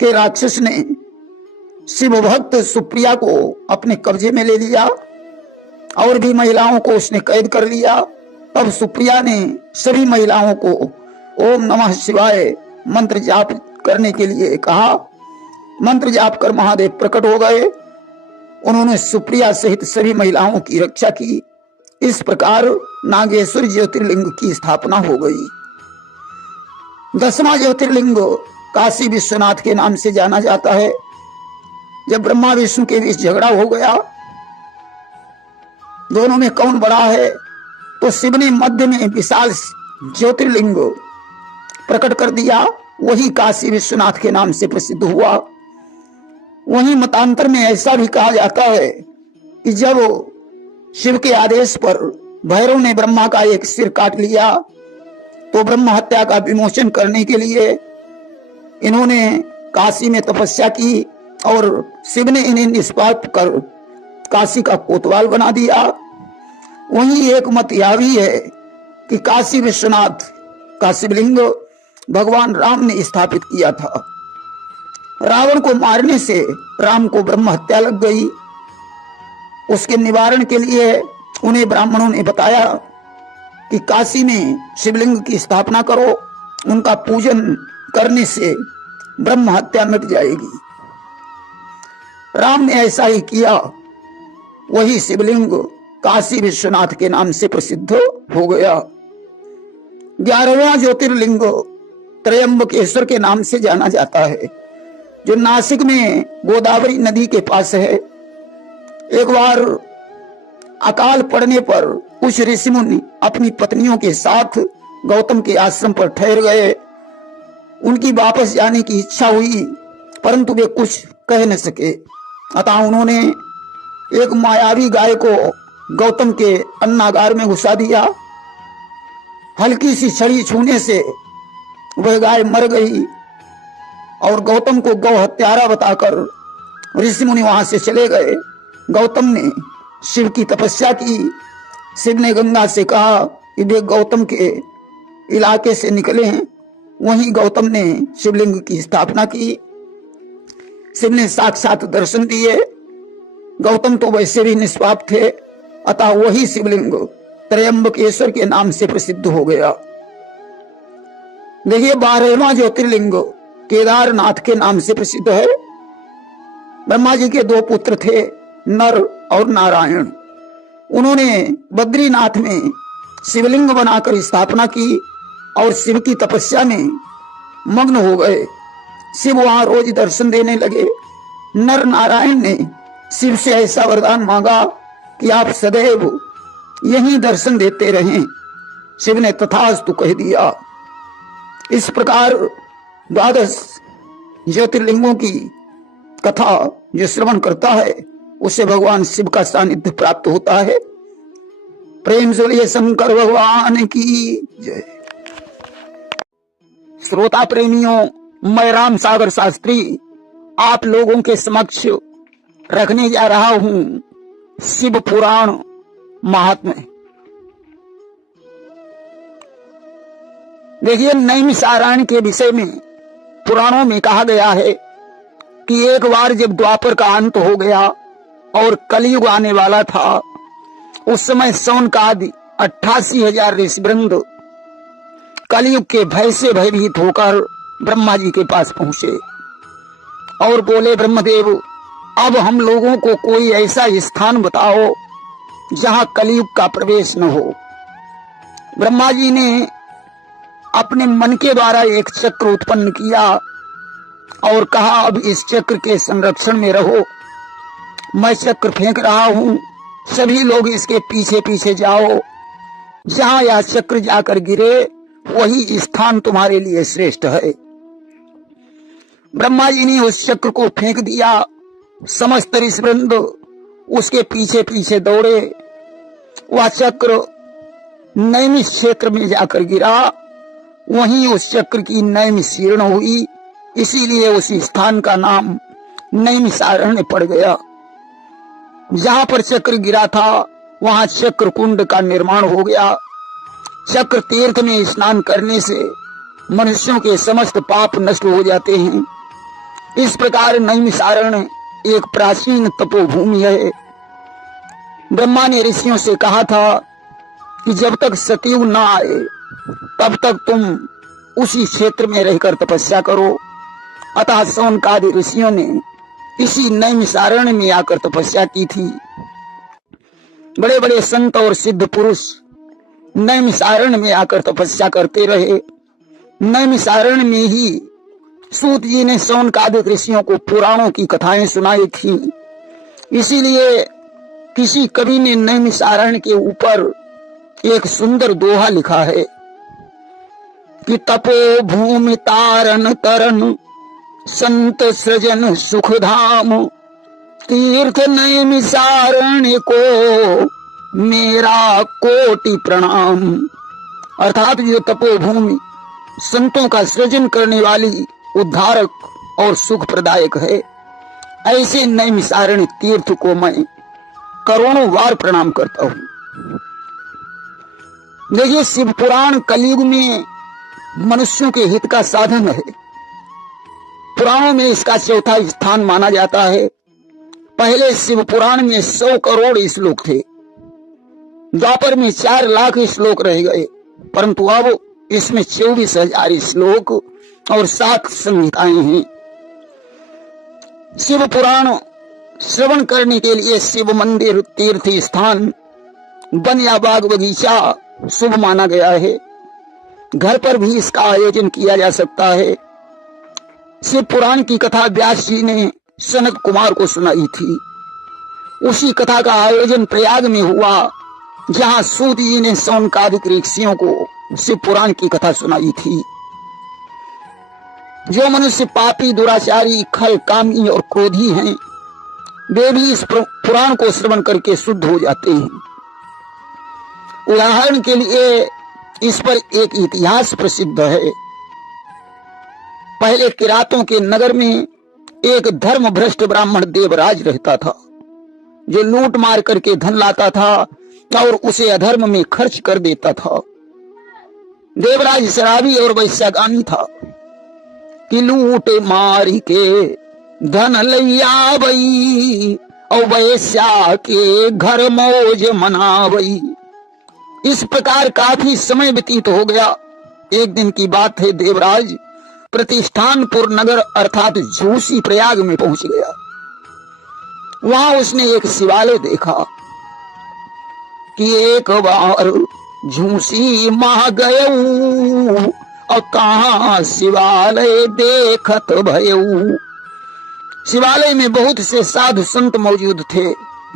के राक्षस ने शिव भक्त सुप्रिया को अपने कब्जे में ले लिया और भी महिलाओं को उसने कैद कर लिया। तब सुप्रिया ने सभी महिलाओं को ओम नमः शिवाय मंत्र जाप करने के लिए कहा। मंत्र जाप कर महादेव प्रकट हो गए। उन्होंने सुप्रिया सहित सभी महिलाओं की रक्षा की। इस प्रकार नागेश्वर ज्योतिर्लिंग की स्थापना हो गई। 10वां ज्योतिर्लिंग काशी विश्वनाथ के नाम से जाना जाता है। जब ब्रह्मा विष्णु के बीच झगड़ा हो गया, दोनों में कौन बड़ा है, तो शिव ने मध्य में विशाल ज्योतिर्लिंग प्रकट कर दिया। वही काशी विश्वनाथ के नाम से प्रसिद्ध हुआ। वहीं मतांतर में ऐसा भी कहा जाता है कि जब शिव के आदेश पर भैरव ने ब्रह्मा का एक सिर काट लिया तो ब्रह्म हत्या का विमोचन करने के लिए इन्होंने काशी में तपस्या की और शिव ने इन्हें निष्पाप कर काशी का कोतवाल बना दिया। वहीं एक मत यह भी है कि काशी विश्वनाथ का शिवलिंग भगवान राम ने स्थापित किया था। रावण को मारने से राम को ब्रह्म हत्या लग गई। उसके निवारण के लिए उन्हें ब्राह्मणों ने बताया कि काशी में शिवलिंग की स्थापना करो, उनका पूजन करने से ब्रह्म हत्या मिट जाएगी। राम ने ऐसा ही किया। वही शिवलिंग काशी विश्वनाथ के नाम से प्रसिद्ध हो गया। 11वां ज्योतिर्लिंग त्रयंबकेश्वर के नाम से जाना जाता है, जो नासिक में गोदावरी नदी के पास है। एक बार अकाल पड़ने पर कुछ ऋषि मुनि अपनी पत्नियों के साथ गौतम के आश्रम पर ठहर गए। उनकी वापस जाने की इच्छा हुई, परंतु वे कुछ कह न सके। अतः उन्होंने एक मायावी गाय को गौतम के अन्नागार में घुसा दिया। हल्की सी छड़ी छूने से वह गाय मर गई और गौतम को गौ हत्यारा बताकर ऋषि मुनि वहां से चले गए। गौतम ने शिव की तपस्या की। शिव ने गंगा से कहा कि वे गौतम के इलाके से निकले हैं। वहीं गौतम ने शिवलिंग की स्थापना की। शिव ने साक्षात दर्शन दिए। गौतम तो वैसे भी निष्पाप थे, अतः वही शिवलिंग त्रयंबकेश्वर के नाम से प्रसिद्ध हो गया। देखिए 12वां ज्योतिर्लिंग केदारनाथ के नाम से प्रसिद्ध है। ब्रह्मा जी के दो पुत्र थे, नर और नारायण। उन्होंने बद्रीनाथ में शिवलिंग बनाकर स्थापना की और शिव की तपस्या में मग्न हो गए। शिव वहां रोज दर्शन देने लगे। नर नारायण ने शिव से ऐसा वरदान मांगा कि आप सदैव यही दर्शन देते रहें। शिव ने तथास्तु कह दिया। इस प्रकार 12 ज्योतिर्लिंगों की कथा जो श्रवण करता है उसे भगवान शिव का सानिध्य प्राप्त होता है। प्रेम से बोलिए शंकर भगवान की जय। श्रोता प्रेमियों, मैं राम सागर शास्त्री आप लोगों के समक्ष रखने जा रहा हूं शिव पुराण महात्म्य। देखिए, नैमिषारण्य के विषय में पुराणों में कहा गया है कि एक बार जब द्वापर का अंत हो गया और कलयुग आने वाला था, उस समय सौनकादि 88,000 ऋषिवृंद कलयुग के भय से भयभीत होकर ब्रह्मा जी के पास पहुंचे और बोले, ब्रह्मदेव, अब हम लोगों को कोई ऐसा स्थान बताओ जहां कलयुग का प्रवेश न हो। ब्रह्मा जी ने अपने मन के द्वारा एक चक्र उत्पन्न किया और कहा, अब इस चक्र के संरक्षण में रहो। मैं चक्र फेंक रहा हूं, सभी लोग इसके पीछे पीछे जाओ। जहां यह चक्र जाकर गिरे वही स्थान तुम्हारे लिए श्रेष्ठ है। ब्रह्मा जी ने उस चक्र को फेंक दिया। समस्त ऋषिवृंद उसके पीछे पीछे दौड़े। वह चक्र नैमिष क्षेत्र में जाकर गिरा। वहीं उस चक्र की नैमिषीर्ण हुई, इसीलिए उस स्थान का नाम नैमिषारण्य पड़ गया। जहां पर चक्र गिरा था वहां चक्र कुंड का निर्माण हो गया। चक्र तीर्थ में स्नान करने से मनुष्यों के समस्त पाप नष्ट हो जाते हैं। इस प्रकार नैमिषारण्य एक प्राचीन तपोभूमि है। ब्रह्मा ने ऋषियों से कहा था कि जब तक सतयुग न आए तब तक तुम उसी क्षेत्र में रहकर तपस्या करो। अतः सौनकादि ऋषियों ने इसी नैमिषारण्य में आकर तपस्या की थी। बड़े बड़े संत और सिद्ध पुरुष नैमिषारण्य में आकर तपस्या करते रहे। नैमिषारण्य में ही सूत जी ने सौनकादि ऋषियों को पुराणों की कथाएं सुनाई थी। इसीलिए किसी कवि ने नैमिषारण्य के ऊपर एक सुंदर दोहा लिखा है कि तपो भूमि तारन तरन संत सृजन सुखधाम, तीर्थ नैमिषारण्य को मेरा कोटि प्रणाम। अर्थात ये तपोभूमि संतों का सृजन करने वाली उद्धारक और सुख प्रदायक है। ऐसे नैमिषारण्य तीर्थ को मैं करोड़ों बार प्रणाम करता हूं। देखिए, शिव पुराण कलयुग में मनुष्यों के हित का साधन है। पुराणों में इसका चौथा स्थान माना जाता है। पहले शिव पुराण में 100 करोड़ श्लोक थे। द्वापर में 4 लाख श्लोक रह गए, परंतु अब इसमें 24,000 श्लोक और 7 संहिताएं हैं। शिव पुराण श्रवण करने के लिए शिव मंदिर, तीर्थ स्थान, वन या बाग बगीचा शुभ माना गया है। घर पर भी इसका आयोजन किया जा सकता है। शिव पुराण की कथा व्यास जी ने सनत कुमार को सुनाई थी। उसी कथा का आयोजन प्रयाग में हुआ, जहां सूत जी ने सौनकादिक ऋषियों को शिव पुराण की कथा सुनाई थी। जो मनुष्य पापी, दुराचारी, खल, कामी और क्रोधी हैं, वे भी इस पुराण को श्रवण करके शुद्ध हो जाते हैं। उदाहरण के लिए इस पर एक इतिहास प्रसिद्ध है। पहले किरातों के नगर में एक धर्म भ्रष्ट ब्राह्मण देवराज रहता था, जो लूट मार करके धन लाता था और उसे अधर्म में खर्च कर देता था। देवराज शराबी और वैश्यागामी था कि लूट मार के धन लैया बई और वैश्या के घर मौज मनावई। इस प्रकार काफी समय व्यतीत हो गया। एक दिन की बात है, देवराज प्रतिष्ठानपुर नगर अर्थात झूसी प्रयाग में पहुंच गया। वहां उसने एक शिवालय देखा कि एक बार झूसी मह गयऊ और कहां शिवालय देखत भयऊ। शिवालय में बहुत से साधु संत मौजूद थे।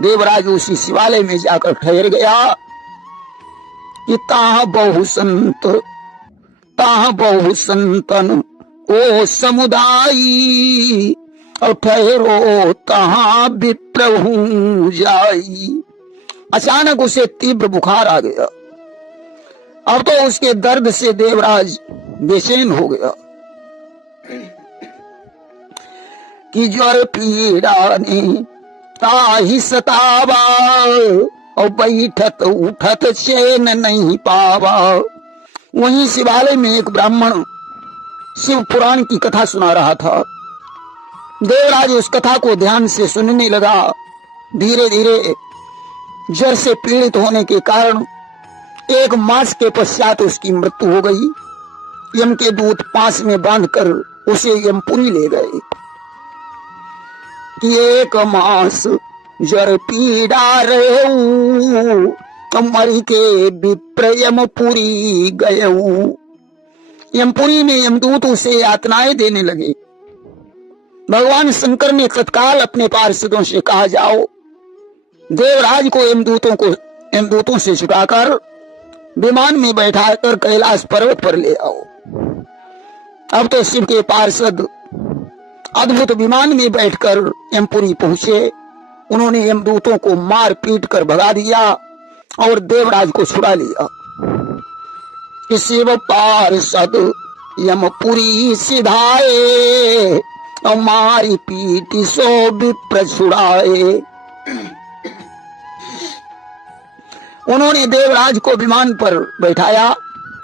देवराज उसी शिवालय में जाकर ठहर गया कि ताह बहु संतन ओ समुदायी और ठहरो तहां विप्रभु जाई। अचानक उसे तीव्र बुखार आ गया। अब तो उसके दर्द से देवराज बेचैन हो गया कि ज्वर पीड़ा ने ताहि सतावा और बैठत उठत चैन नहीं पावा। वहीं शिवालय में एक ब्राह्मण शिव पुराण की कथा सुना रहा था। देवराज उस कथा को ध्यान से सुनने लगा। धीरे धीरे जर से पीड़ित होने के कारण 1 मास के पश्चात उसकी मृत्यु हो गई। यम के दूत पास में बांधकर उसे यमपुरी ले गए कि 1 मास जर पीड़ा रहू, मरी के विप्र यमपुरी गयऊ। यमपुरी में यमदूत उसे यातनाएं देने लगे। भगवान शंकर ने तत्काल अपने पार्षदों से कहा, जाओ देवराज को यमदूतों से छुड़ाकर विमान में बैठाकर कैलाश पर्वत पर ले आओ। अब तो शिव के पार्षद अद्भुत विमान में बैठकर यमपुरी पहुंचे। उन्होंने यमदूतों को मार पीट कर भगा दिया और देवराज को छुड़ा लिया। शिव पार्षद यमपुरी सिधाए, मारी पीटी सो विप्र छुड़ाए। उन्होंने देवराज को विमान पर बैठाया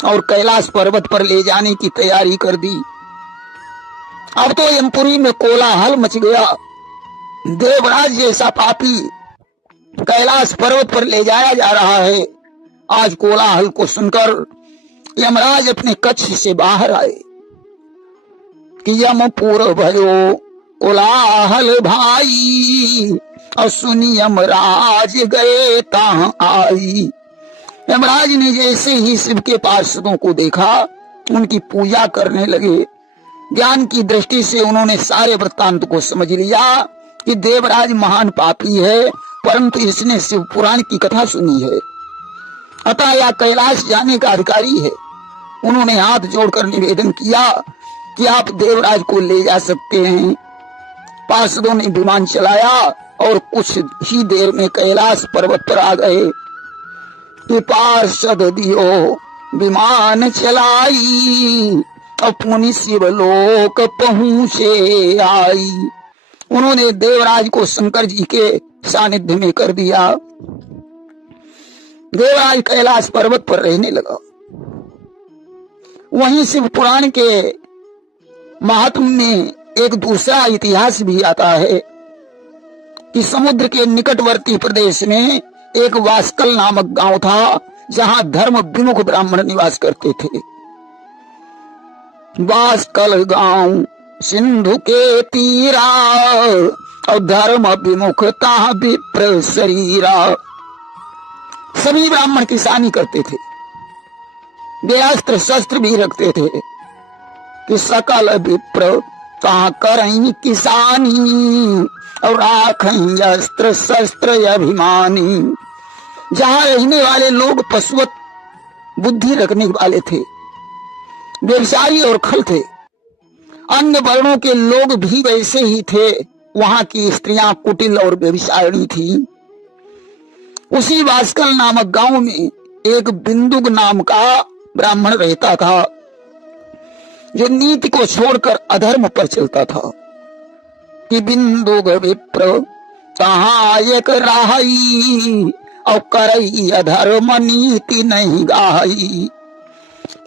और कैलाश पर्वत पर ले जाने की तैयारी कर दी। अब तो यमपुरी में कोलाहल मच गया। देवराज जैसा पापी कैलाश पर्वत पर ले जाया जा रहा है। आज कोलाहल को सुनकर यमराज अपने कक्ष से बाहर आए कि यमपुर भयो कोलाहल भाई, और सुनी यमराज गए तां आई। यमराज ने जैसे ही शिव के पार्षदों को देखा, उनकी पूजा करने लगे। ज्ञान की दृष्टि से उन्होंने सारे वृत्तांत को समझ लिया कि देवराज महान पापी है, परंतु इसने शिव पुराण की कथा सुनी है, अतः यह कैलाश जाने का अधिकारी है। उन्होंने हाथ जोड़कर निवेदन किया कि आप देवराज को ले जा सकते हैं। पार्षदों ने विमान चलाया और कुछ ही देर में कैलाश पर्वत पर आ गए कि पार्षद दियो विमान चलाई, अपनी शिवलोक पहुंचे आई। उन्होंने देवराज को शंकर जी के सानिध्य में कर दिया। देवराज कैलाश पर्वत पर रहने लगा। वहीं शिव पुराण के महात्म्य में एक दूसरा इतिहास भी आता है कि समुद्र के निकटवर्ती प्रदेश में एक वास्कल नामक गांव था, जहां धर्म विमुख ब्राह्मण निवास करते थे। वास्कल गांव सिंधु के तीरा, और धर्म विमुखता विप्र शरीरा। सभी ब्राह्मण किसानी करते थे, वे अस्त्र शस्त्र भी रखते थे कि सकल विप्र कहाँ करें किसानी, और राखें अस्त्र शस्त्र अभिमानी। जहां रहने वाले लोग पशुवत बुद्धि रखने वाले थे, व्यवसायी और खल थे। अन्य वर्णों के लोग भी वैसे ही थे। वहां की स्त्रियां कुटिल और व्यभिचारिणी थी। उसी वास्कल नामक गांव में एक बिंदुक नाम का ब्राह्मण रहता था, जो नीति को छोड़कर अधर्म पर चलता था कि बिंदुक विप्र कहाँ एक राही, और करई अधर्म नीति नहीं गाई।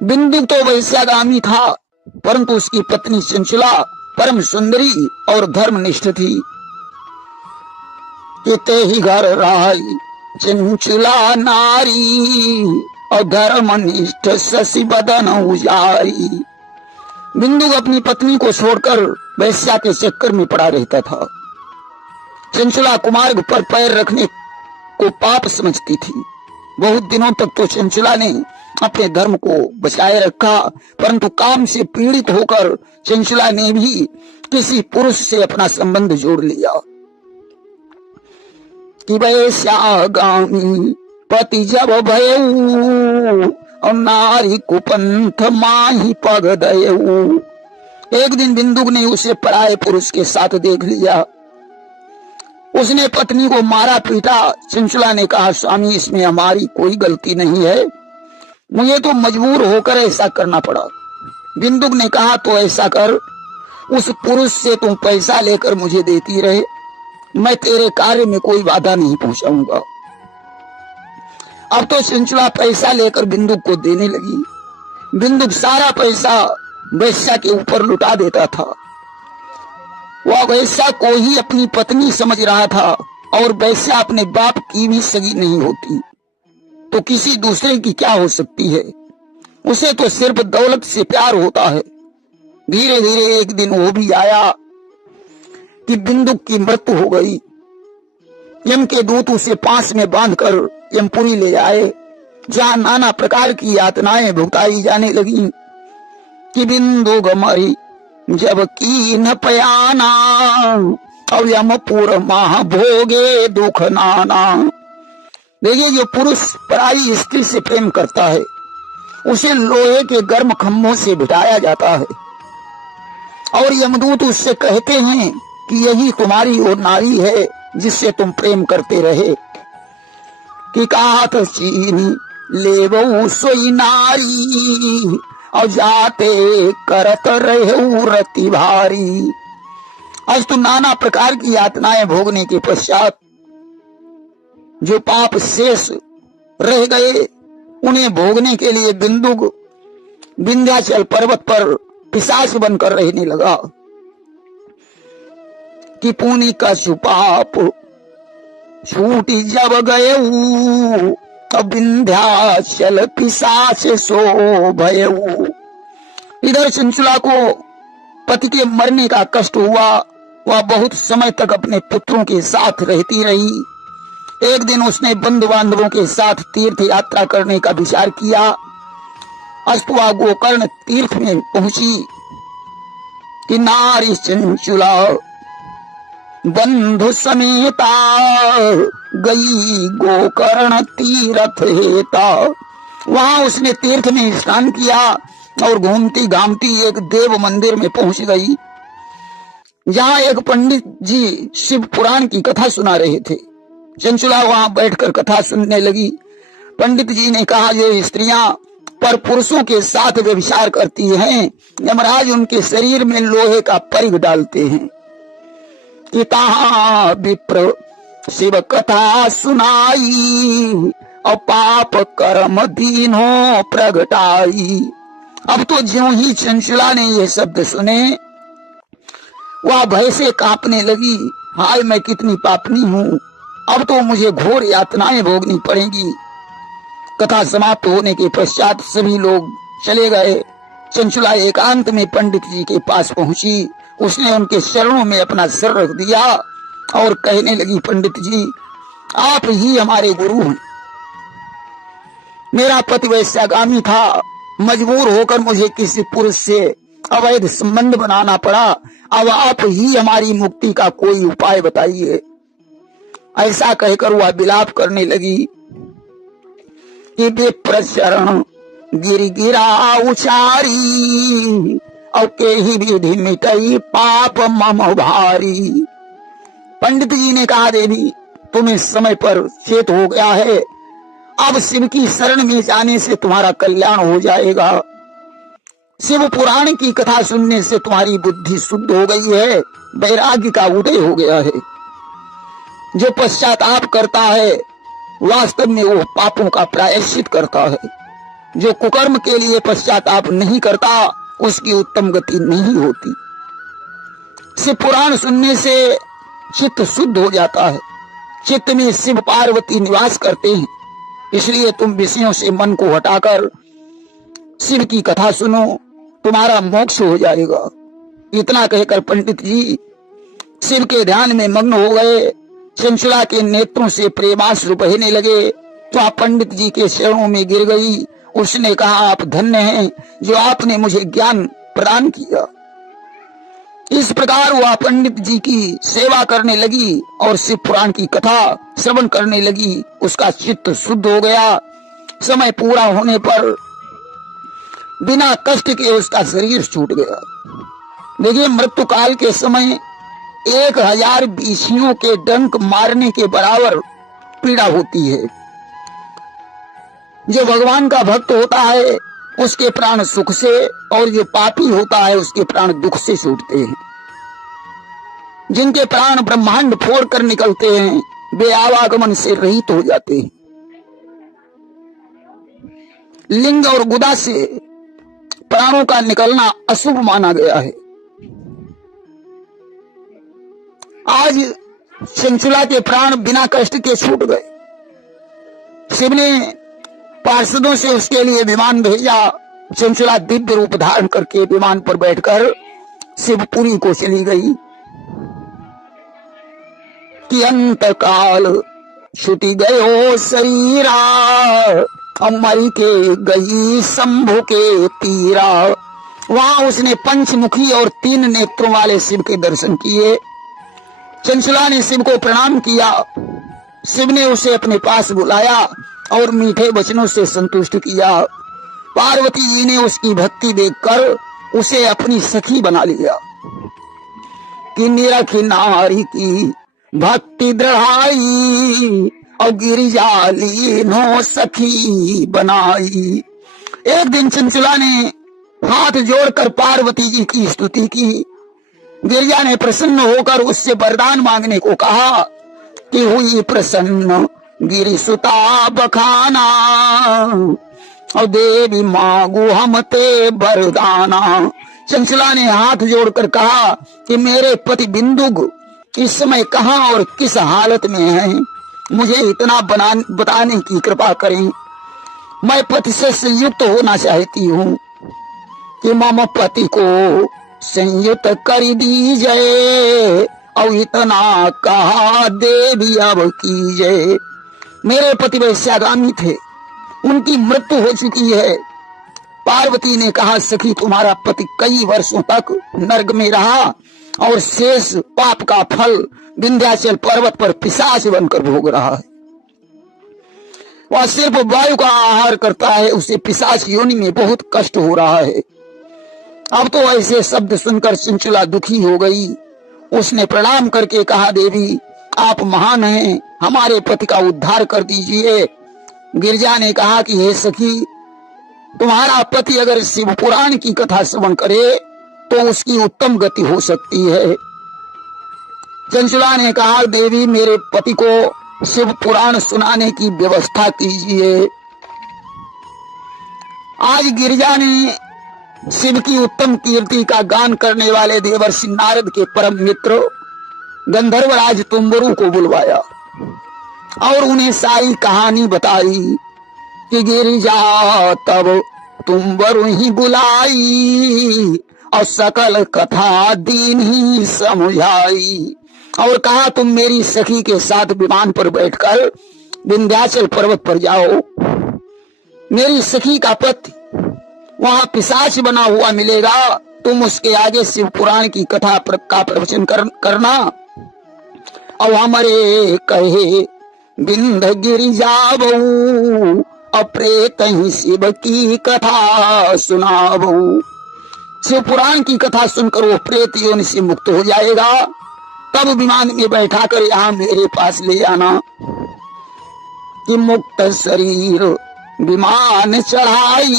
बिंदुक तो वैश्यागामी था, परंतु उसकी पत्नी चंचला परम सुंदरी और धर्मनिष्ठ थी। ते ही घर राही चंचला नारी, और धर्मनिष्ठ शशि बदन उजारी। बिंदु अपनी पत्नी को छोड़कर वैश्या के चक्कर में पड़ा रहता था। चंचला कुमार्ग पर पैर रखने को पाप समझती थी। बहुत दिनों तक तो चंचला ने अपने धर्म को बचाए रखा, परंतु काम से पीड़ित होकर चंचला ने भी किसी पुरुष से अपना संबंध जोड़ लिया कि वैश्यागामी पति जब भयऊ, और नारी कुपंथ माही पग दयऊ। एक दिन बिंदुक ने उसे पराये पुरुष के साथ देख लिया। उसने पत्नी को मारा पीटा। चंचला ने कहा, स्वामी इसमें हमारी कोई गलती नहीं है, मुझे तो मजबूर होकर ऐसा करना पड़ा। बिंदुक ने कहा, तो ऐसा कर, उस पुरुष से तुम पैसा लेकर मुझे देती रहे, मैं तेरे कार्य में कोई बाधा नहीं पहुंचाऊंगा। अब तो चंचला पैसा लेकर बिंदुक को देने लगी। बिंदुक सारा पैसा वैश्या के ऊपर लुटा देता था। वह वह वैश्या को ही अपनी पत्नी समझ रहा था, और वैश्या अपने बाप की भी सगी नहीं होती तो किसी दूसरे की क्या हो सकती है। उसे तो सिर्फ दौलत से प्यार होता है। धीरे धीरे एक दिन वो भी आया कि बिंदुक की मृत्यु हो गई। यम के दूत उसे पास में बांधकर यमपुरी ले आए, जहां नाना प्रकार की यातनाएं भुगताई जाने लगी कि बिंदु गमरी जब की न पयाना, अब यमपुर माह भोगे दुख नाना। देखिए, जो पुरुष पराई स्त्री से प्रेम करता है उसे लोहे के गर्म खंभों से बिठाया जाता है, और यमदूत उससे कहते हैं कि यही तुम्हारी वो नारी है जिससे तुम प्रेम करते रहे। कि कात चीनी लेबऊ सोई नारी, और जाते करत रहे रति भारी। आज तो नाना प्रकार की यातनाएं भोगने के पश्चात जो पाप शेष रह गए उन्हें भोगने के लिए बिंदुक विंध्याचल पर्वत पर पिशाच बनकर रहने लगा। कि पुनि का सुपाप छूटी जब गए, अब विंध्याचल पिशाच सो भयऊ। इधर चंचला को पति के मरने का कष्ट हुआ। वह बहुत समय तक अपने पुत्रों के साथ रहती रही। एक दिन उसने बंधु बांधवों के साथ तीर्थ यात्रा करने का विचार किया। अस्तुआ गोकर्ण तीर्थ में पहुंची कि नारी चंचुला बंधु समेता, गई गोकर्ण तीर्थ हेता। वहां उसने तीर्थ में स्नान किया और घूमती घामती एक देव मंदिर में पहुंच गई, जहां एक पंडित जी शिव पुराण की कथा सुना रहे थे। चंचुला वहां बैठकर कथा सुनने लगी। पंडित जी ने कहा, ये स्त्रियां पर पुरुषों के साथ व्यभिचार करती हैं, यमराज उनके शरीर में लोहे का परिघ डालते हैं। इता विप्र शिव कथा सुनाई, और पाप कर्म दीनों प्रगटाई। अब तो ज्यों ही चंचुला ने ये शब्द सुने वह भय से कांपने लगी। हाय, मैं कितनी पापनी हूँ, अब तो मुझे घोर यातनाएं भोगनी पड़ेंगी। कथा समाप्त होने के पश्चात सभी लोग चले गए। चंचुला एकांत में पंडित जी के पास पहुंची। उसने उनके चरणों में अपना सिर रख दिया और कहने लगी, पंडित जी, आप ही हमारे गुरु हैं। मेरा पति वैश्यागामी था, मजबूर होकर मुझे किसी पुरुष से अवैध संबंध बनाना पड़ा। अब आप ही हमारी मुक्ति का कोई उपाय बताइए। ऐसा कहकर वह विलाप करने लगी कि विप्र चरण गिर गिरा उचारी, और के ही विधि मिटई पाप मम भारी। पंडित जी ने कहा, देवी, तुम्हें समय पर चेत हो गया है। अब शिव की शरण में जाने से तुम्हारा कल्याण हो जाएगा। शिव पुराण की कथा सुनने से तुम्हारी बुद्धि शुद्ध हो गई है, वैराग्य का उदय हो गया है। जो पश्चाताप करता है वास्तव में वो पापों का प्रायश्चित करता है। जो कुकर्म के लिए पश्चाताप नहीं करता उसकी उत्तम गति नहीं होती। शिव पुराण सुनने से चित्त शुद्ध हो जाता है। चित्त में शिव पार्वती निवास करते हैं, इसलिए तुम विषयों से मन को हटाकर शिव की कथा सुनो, तुम्हारा मोक्ष हो जाएगा। इतना कहकर पंडित जी शिव के ध्यान में मग्न हो गए। चंचुला के नेत्रों से प्रेमाश्रु बहने लगे तो आप पंडित जी के चरणों में गिर गई। उसने कहा, आप धन्य हैं जो आपने मुझे ज्ञान प्रदान किया। इस प्रकार वह पंडित जी की सेवा करने लगी और शिव पुराण की कथा श्रवण करने लगी। उसका चित्त शुद्ध हो गया। समय पूरा होने पर बिना कष्ट के उसका शरीर छूट गया। देखिए, मृत्यु काल के समय 1000 बीसियों के डंक मारने के बराबर पीड़ा होती है। जो भगवान का भक्त होता है उसके प्राण सुख से, और जो पापी होता है उसके प्राण दुख से छूटते हैं। जिनके प्राण ब्रह्मांड फोड़ कर निकलते हैं वे आवागमन से रहित हो जाते हैं। लिंग और गुदा से प्राणों का निकलना अशुभ माना गया है। आज चंचला के प्राण बिना कष्ट के छूट गए। शिव ने पार्षदों से उसके लिए विमान भेजा। चंचला दिव्य रूप धारण करके विमान पर बैठकर शिवपुरी को चली गई कि अंत काल छुटी गयो शरीरा, अमरी के गई शंभु के तीरा। वहां उसने पंचमुखी और 3 नेत्रों वाले शिव के दर्शन किए। चंचला ने शिव को प्रणाम किया। शिव ने उसे अपने पास बुलाया और मीठे वचनों से संतुष्ट किया। पार्वती जी ने उसकी भक्ति देखकर उसे अपनी सखी बना लिया कि निरखी नारी की भक्ति दृढ़ाई और गिरिजा लीनो सखी बनाई। एक दिन चंचला ने हाथ जोड़कर पार्वती जी की स्तुति की। गिरिजा ने प्रसन्न होकर उससे वरदान मांगने को कहा कि हुई प्रसन्न गिरिसुता बखाना और देवी मांगू हम ते वरदाना। चंचला ने हाथ जोड़कर कहा कि मेरे पति बिंदुग इस समय कहाँ और किस हालत में हैं, मुझे इतना बताने की कृपा करें। मैं पति से संयुक्त होना चाहती हूँ कि मम पति को संयुक्त कर दीजिए और इतना कहा देवी अब कीजिए। मेरे पति वैश्यागामी थे, उनकी मृत्यु हो चुकी है। पार्वती ने कहा सखी तुम्हारा पति कई वर्षों तक नर्क में रहा और शेष पाप का फल विंध्याचल पर्वत पर पिशाच बनकर भोग रहा है। वह सिर्फ वायु का आहार करता है, उसे पिशाच योनि में बहुत कष्ट हो रहा है। अब तो ऐसे शब्द सुनकर चंचला दुखी हो गई। उसने प्रणाम करके कहा देवी आप महान हैं, हमारे पति का उद्धार कर दीजिए। गिरिजा ने कहा कि हे सखी तुम्हारा पति अगर शिव पुराण की कथा श्रवण करे तो उसकी उत्तम गति हो सकती है। चंचला ने कहा देवी मेरे पति को शिव पुराण सुनाने की व्यवस्था कीजिए। आज गिरिजा ने शिव की उत्तम कीर्ति का गान करने वाले देवर्षि नारद के परम मित्र गंधर्वराज तुम्बरु को बुलवाया और उन्हें सारी कहानी बताई कि गिरिजा तब तुम्बरु ही बुलाई और सकल कथा दीन ही समझाई और कहा तुम मेरी सखी के साथ विमान पर बैठकर विंध्याचल पर्वत पर जाओ। मेरी सखी का पति वहां पिशाच बना हुआ मिलेगा, तुम उसके आगे शिव पुराण की कथा का प्रवचन करना और हमारे कहे बिंद गिरिजा बहु अप्रेत ही शिव की कथा सुनाबू। शिव पुराण की कथा सुनकर वो प्रेत योनि से मुक्त हो जाएगा। तब विमान में बैठा कर यहाँ मेरे पास ले आना कि मुक्त शरीर विमान चढ़ाई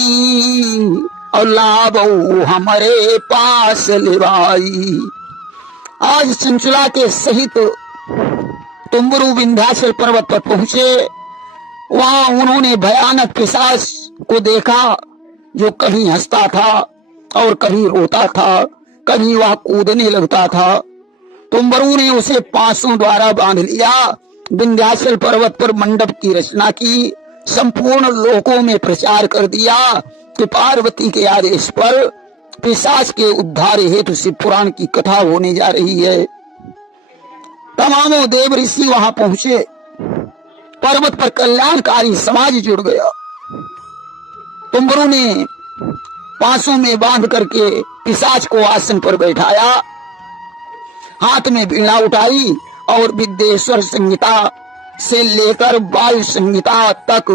और लाबऊ हमारे पास लेवाई। आज चंचला के सहित तुम्बरु विंध्याचल पर्वत पर पहुंचे। वहां उन्होंने भयानक पिशाच को देखा जो कहीं हंसता था और कहीं रोता था, कहीं वह कूदने लगता था। तुम्बरु ने उसे पांसों द्वारा बांध लिया। विंध्याचल पर्वत पर मंडप की रचना की, संपूर्ण लोकों में प्रचार कर दिया कि पार्वती के आदेश पर पिशाच के उद्धार हेतु शिव पुराण की कथा होने जा रही है। तमामों देव ऋषि वहां पहुंचे। पर्वत पर कल्याणकारी समाज जुड़ गया। तुम्बरु ने पांसों में बांध करके पिशाच को आसन पर बैठाया, हाथ में वीणा उठाई और विद्येश्वर संहिता से लेकर वायु संहिता तक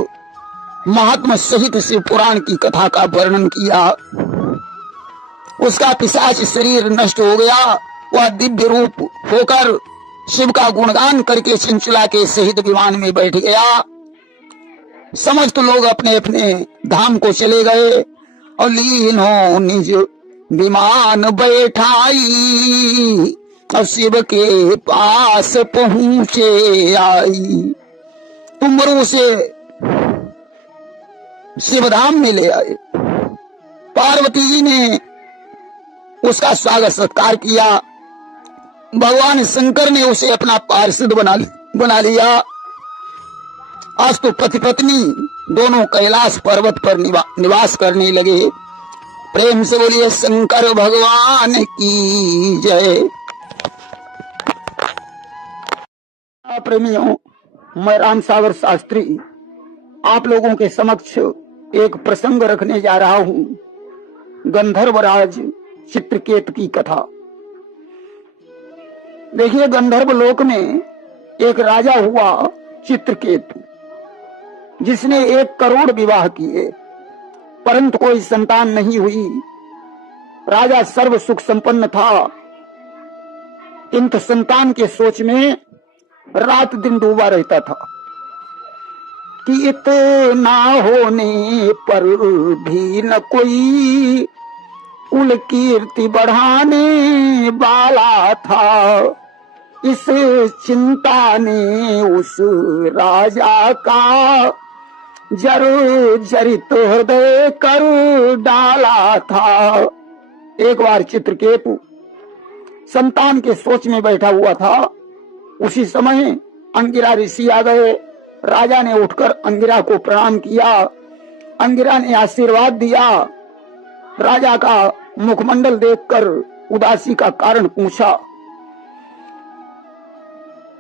महात्मा सहित शिव पुराण की कथा का वर्णन किया। उसका पिशाच शरीर नष्ट हो गया। वह दिव्य रूप होकर शिव का गुणगान करके चंचला के सहित विमान में बैठ गया। समस्त लोग अपने अपने धाम को चले गए और लीन हो निज विमान बैठाई और शिव के पास पहुंचे आई। तुम्बरु से शिवधाम में ले आए। पार्वती जी ने उसका स्वागत सत्कार किया। भगवान शंकर ने उसे अपना पार्षद बना लिया। आज तो पति पत्नी दोनों कैलाश पर्वत पर निवास करने लगे। प्रेम से बोलिए शंकर भगवान की जय। प्रेमियों, मैं राम सागर शास्त्री आप लोगों के समक्ष एक प्रसंग रखने जा रहा हूं, गंधर्वराज चित्रकेतु की कथा। देखिए, गंधर्व लोक में एक राजा हुआ चित्रकेतु, जिसने 1 करोड़ विवाह किए, परंतु कोई संतान नहीं हुई। राजा सर्व सुख संपन्न था, किंतु संतान के सोच में रात दिन डूबा रहता था कि इतना होने पर भी न कोई कुल कीर्ति बढ़ाने वाला था। इस चिंता ने उस राजा का जर्जरित हृदय कर डाला था। एक बार चित्रकेतु संतान के सोच में बैठा हुआ था। उसी समय अंगिरा ऋषि आ गए। राजा ने उठकर अंगिरा को प्रणाम किया। अंगिरा ने आशीर्वाद दिया। राजा का मुखमंडल देखकर उदासी का कारण पूछा।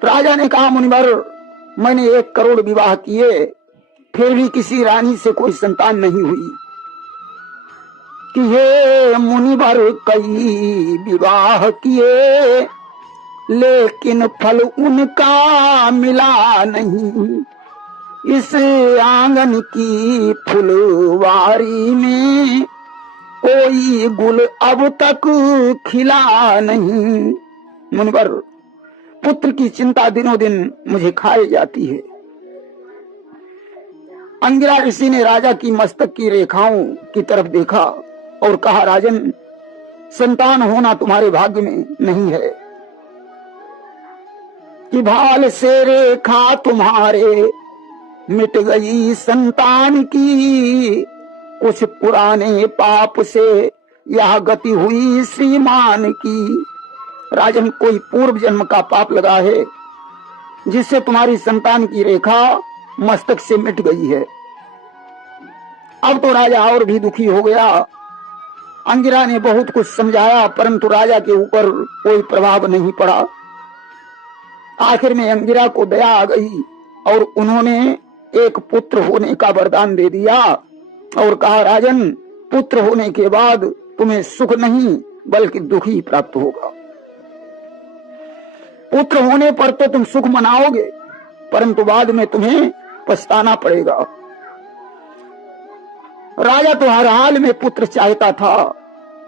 राजा ने कहा, मुनिवर, मैंने 1 करोड़ विवाह किए, फिर भी किसी रानी से कोई संतान नहीं हुई। कि हे मुनिवर, कई विवाह किए, लेकिन फल उनका मिला नहीं। इस आंगन की फुलवारी में कोई गुल अब तक खिला नहीं। मुनिवर, पुत्र की चिंता दिनों दिन मुझे खाए जाती है। अंगिरा ऋषि ने राजा की मस्तक की रेखाओं की तरफ देखा और कहा, राजन, संतान होना तुम्हारे भाग्य में नहीं है। कि भाल से रेखा तुम्हारे मिट गई संतान की, कुछ पुराने पाप से यह गति हुई श्रीमान की। राजन, कोई पूर्व जन्म का पाप लगा है, जिससे तुम्हारी संतान की रेखा मस्तक से मिट गई है। अब तो राजा और भी दुखी हो गया। अंगिरा ने बहुत कुछ समझाया, परंतु राजा के ऊपर कोई प्रभाव नहीं पड़ा। आखिर में अंगिरा को दया आ गई और उन्होंने एक पुत्र होने का वरदान दे दिया और कहा, राजन, पुत्र होने के बाद तुम्हें सुख नहीं बल्कि दुख ही प्राप्त होगा। पुत्र होने पर तो तुम सुख मनाओगे, परंतु बाद में तुम्हें पछताना पड़ेगा। राजा तो हर हाल में पुत्र चाहता था।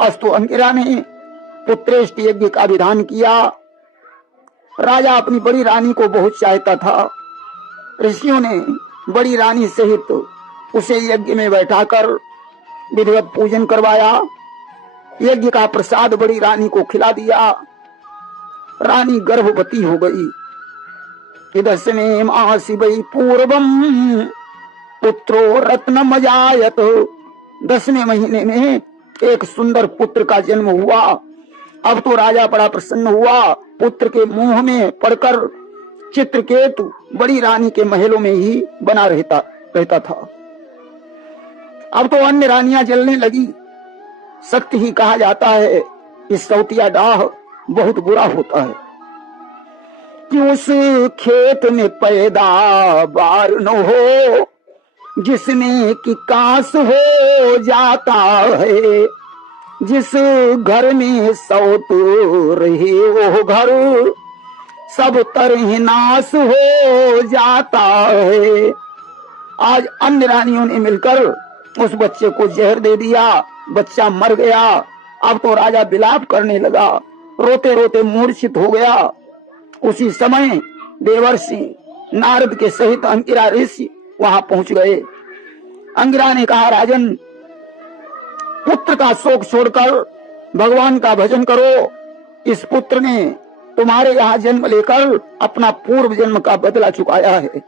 अस्तु अंगिरा ने पुत्रेष्टि यज्ञ का विधान किया। राजा अपनी बड़ी रानी को बहुत चाहता था। ऋषियों ने बड़ी रानी सहित उसे यज्ञ में बैठाकर विधिवत पूजन करवाया। यज्ञ का प्रसाद बड़ी रानी को खिला दिया। रानी गर्भवती हो गई। 10वें मासी वै पूर्वम पुत्रो रत्नमजायत। 10वें महीने में एक सुंदर पुत्र का जन्म हुआ। अब तो राजा बड़ा प्रसन्न हुआ। पुत्र के मुंह में पड़कर चित्रकेतु बड़ी रानी के महलों में ही बना रहता था। अब तो अन्य रानियां जलने लगी। सत्य ही कहा जाता है, इस सौतिया डाह बहुत बुरा होता है। कि उस खेत में पैदावार न हो, जिसमें कि काश हो जाता है। जिस घर में सौत रहे वो घर सब तरह नाश हो जाता है। आज अन्य रानियों ने मिलकर उस बच्चे को जहर दे दिया। बच्चा मर गया। अब तो राजा विलाप करने लगा, रोते रोते मूर्छित हो गया। उसी समय देवर्षि नारद के सहित अंगिरा ऋषि वहां पहुंच गए। अंगिरा ने कहा, राजन, पुत्र का शोक छोड़कर भगवान का भजन करो। इस पुत्र ने तुम्हारे यहाँ जन्म लेकर अपना पूर्व जन्म का बदला चुकाया है।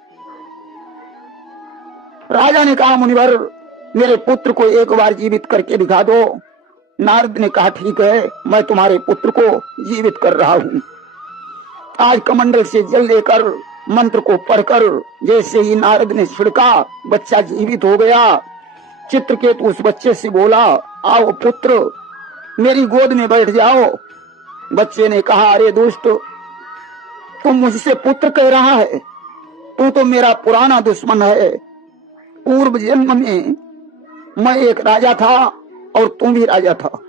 राजा ने कहा, मुनिवर, मेरे पुत्र को एक बार जीवित करके दिखा दो। नारद ने कहा, ठीक है, मैं तुम्हारे पुत्र को जीवित कर रहा हूं। आज कमंडल से जल लेकर मंत्र को पढ़कर जैसे ही नारद ने छिड़का, बच्चा जीवित हो गया। चित्रकेतु उस बच्चे से बोला, आओ पुत्र, मेरी गोद में बैठ जाओ। बच्चे ने कहा, अरे दुष्ट, तुम मुझसे पुत्र कह रहा है? तू तो मेरा पुराना दुश्मन है। पूर्व जन्म में मैं एक राजा था और तू भी राजा था।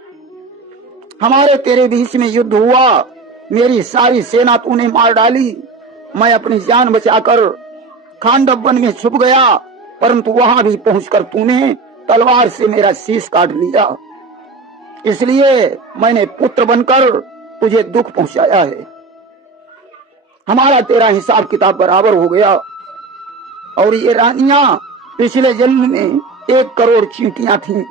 हमारे तेरे बीच में युद्ध हुआ, मेरी सारी सेना तूने मार डाली। मैं अपनी जान बचाकर खांडव वन में छुप गया, परंतु वहां भी पहुंचकर तूने तलवार से मेरा शीश काट लिया। इसलिए मैंने पुत्र बनकर तुझे दुख पहुंचाया है। हमारा तेरा हिसाब किताब बराबर हो गया। और ये रानियां पिछले जन्म में 1 करोड़ चींटियां थीं।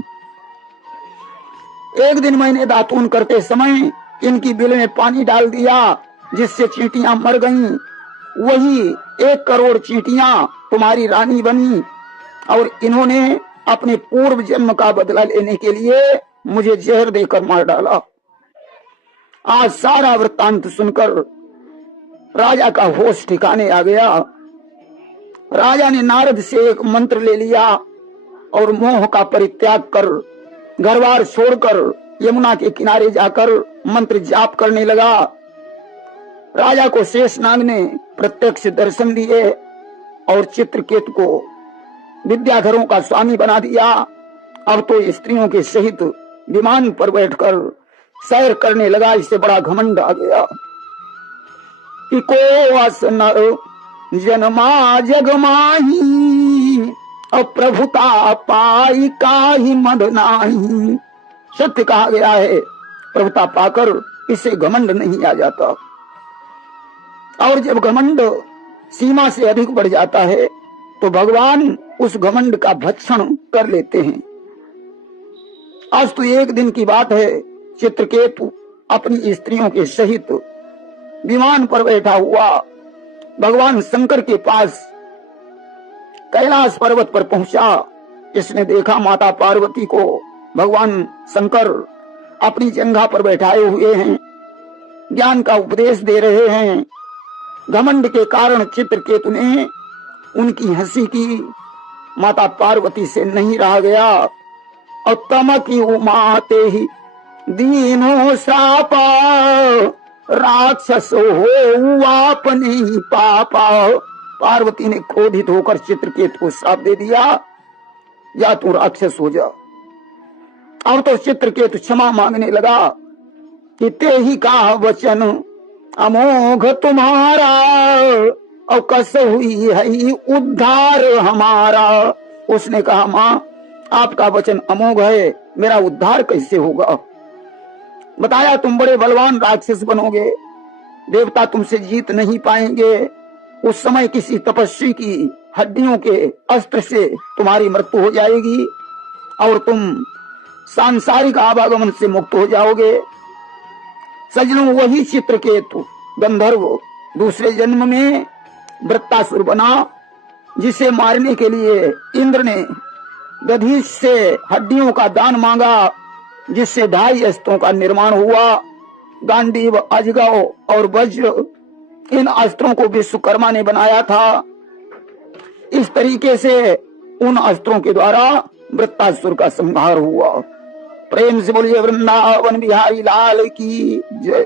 एक दिन मैंने दातून करते समय इनकी बिल में पानी डाल दिया, जिससे चींटियां मर गईं। वही 1 करोड़ चींटियां तुम्हारी रानी बनी और इन्होंने अपने पूर्व जन्म का बदला लेने के लिए मुझे जहर देकर मार डाला। आज सारा वृत्तांत सुनकर राजा का होश ठिकाने आ गया। राजा ने नारद से एक मंत्र ले लिया और मोह का परित्याग कर घरबार छोड़कर यमुना के किनारे जाकर मंत्र जाप करने लगा। राजा को शेषनाग ने प्रत्यक्ष दर्शन दिए और चित्रकेतु को विद्याधरों का स्वामी बना दिया। अब तो स्त्रियों के सहित विमान पर बैठकर सैर करने लगा। इससे बड़ा घमंड आ गया कि को असनर जन्मा जग माही, अप्रभुता पाई काहि मद नाही। सत्य कहा गया है, प्रभुता पाकर इसे घमंड नहीं आ जाता। और जब घमंड सीमा से अधिक बढ़ जाता है तो भगवान उस घमंड का भक्षण कर लेते हैं। आज तो एक दिन की बात है, चित्रकेतु अपनी स्त्रियों के सहित विमान पर बैठा हुआ भगवान शंकर के पास कैलाश पर्वत पर पहुंचा। इसने देखा माता पार्वती को भगवान शंकर अपनी जंघा पर बैठाए हुए हैं, ज्ञान का उपदेश दे रहे हैं। घमंड के कारण चित्रकेतु ने उनकी हंसी की। माता पार्वती से नहीं रहा गया और तमकी उमाते ही दीनो श्रापा, राक्षस हो आपने ही पापा। पार्वती ने क्रोधित होकर चित्रकेतु को श्राप दे दिया, या तू राक्षस हो जा। अब तो चित्रकेतु क्षमा मांगने लगा कि ते ही का वचन अमोघ तुम्हारा, और कस हुई है उद्धार हमारा। उसने कहा, माँ आपका वचन अमोघ है, मेरा उद्धार कैसे होगा? बताया तुम बड़े बलवान राक्षस बनोगे, देवता तुमसे जीत नहीं पाएंगे। उस समय किसी तपस्वी की हड्डियों के अस्त्र से तुम्हारी मृत्यु हो जाएगी और तुम सांसारिक आवागमन से मुक्त हो जाओगे। सजनों, वही चित्रकेतु गंधर्व दूसरे जन्म में वृत्तासुर बना, जिसे मारने के लिए इंद्र ने दधीच से हड्डियों का दान मांगा, जिससे 2.5 अस्त्रों का निर्माण हुआ। गांडीव, अजगव और वज्र, इन अस्त्रों को विश्वकर्मा ने बनाया था। इस तरीके से उन अस्त्रों के द्वारा वृत्तासुर का संहार हुआ। प्रेम से बोलिए वृंदावन बिहारी लाल की जय।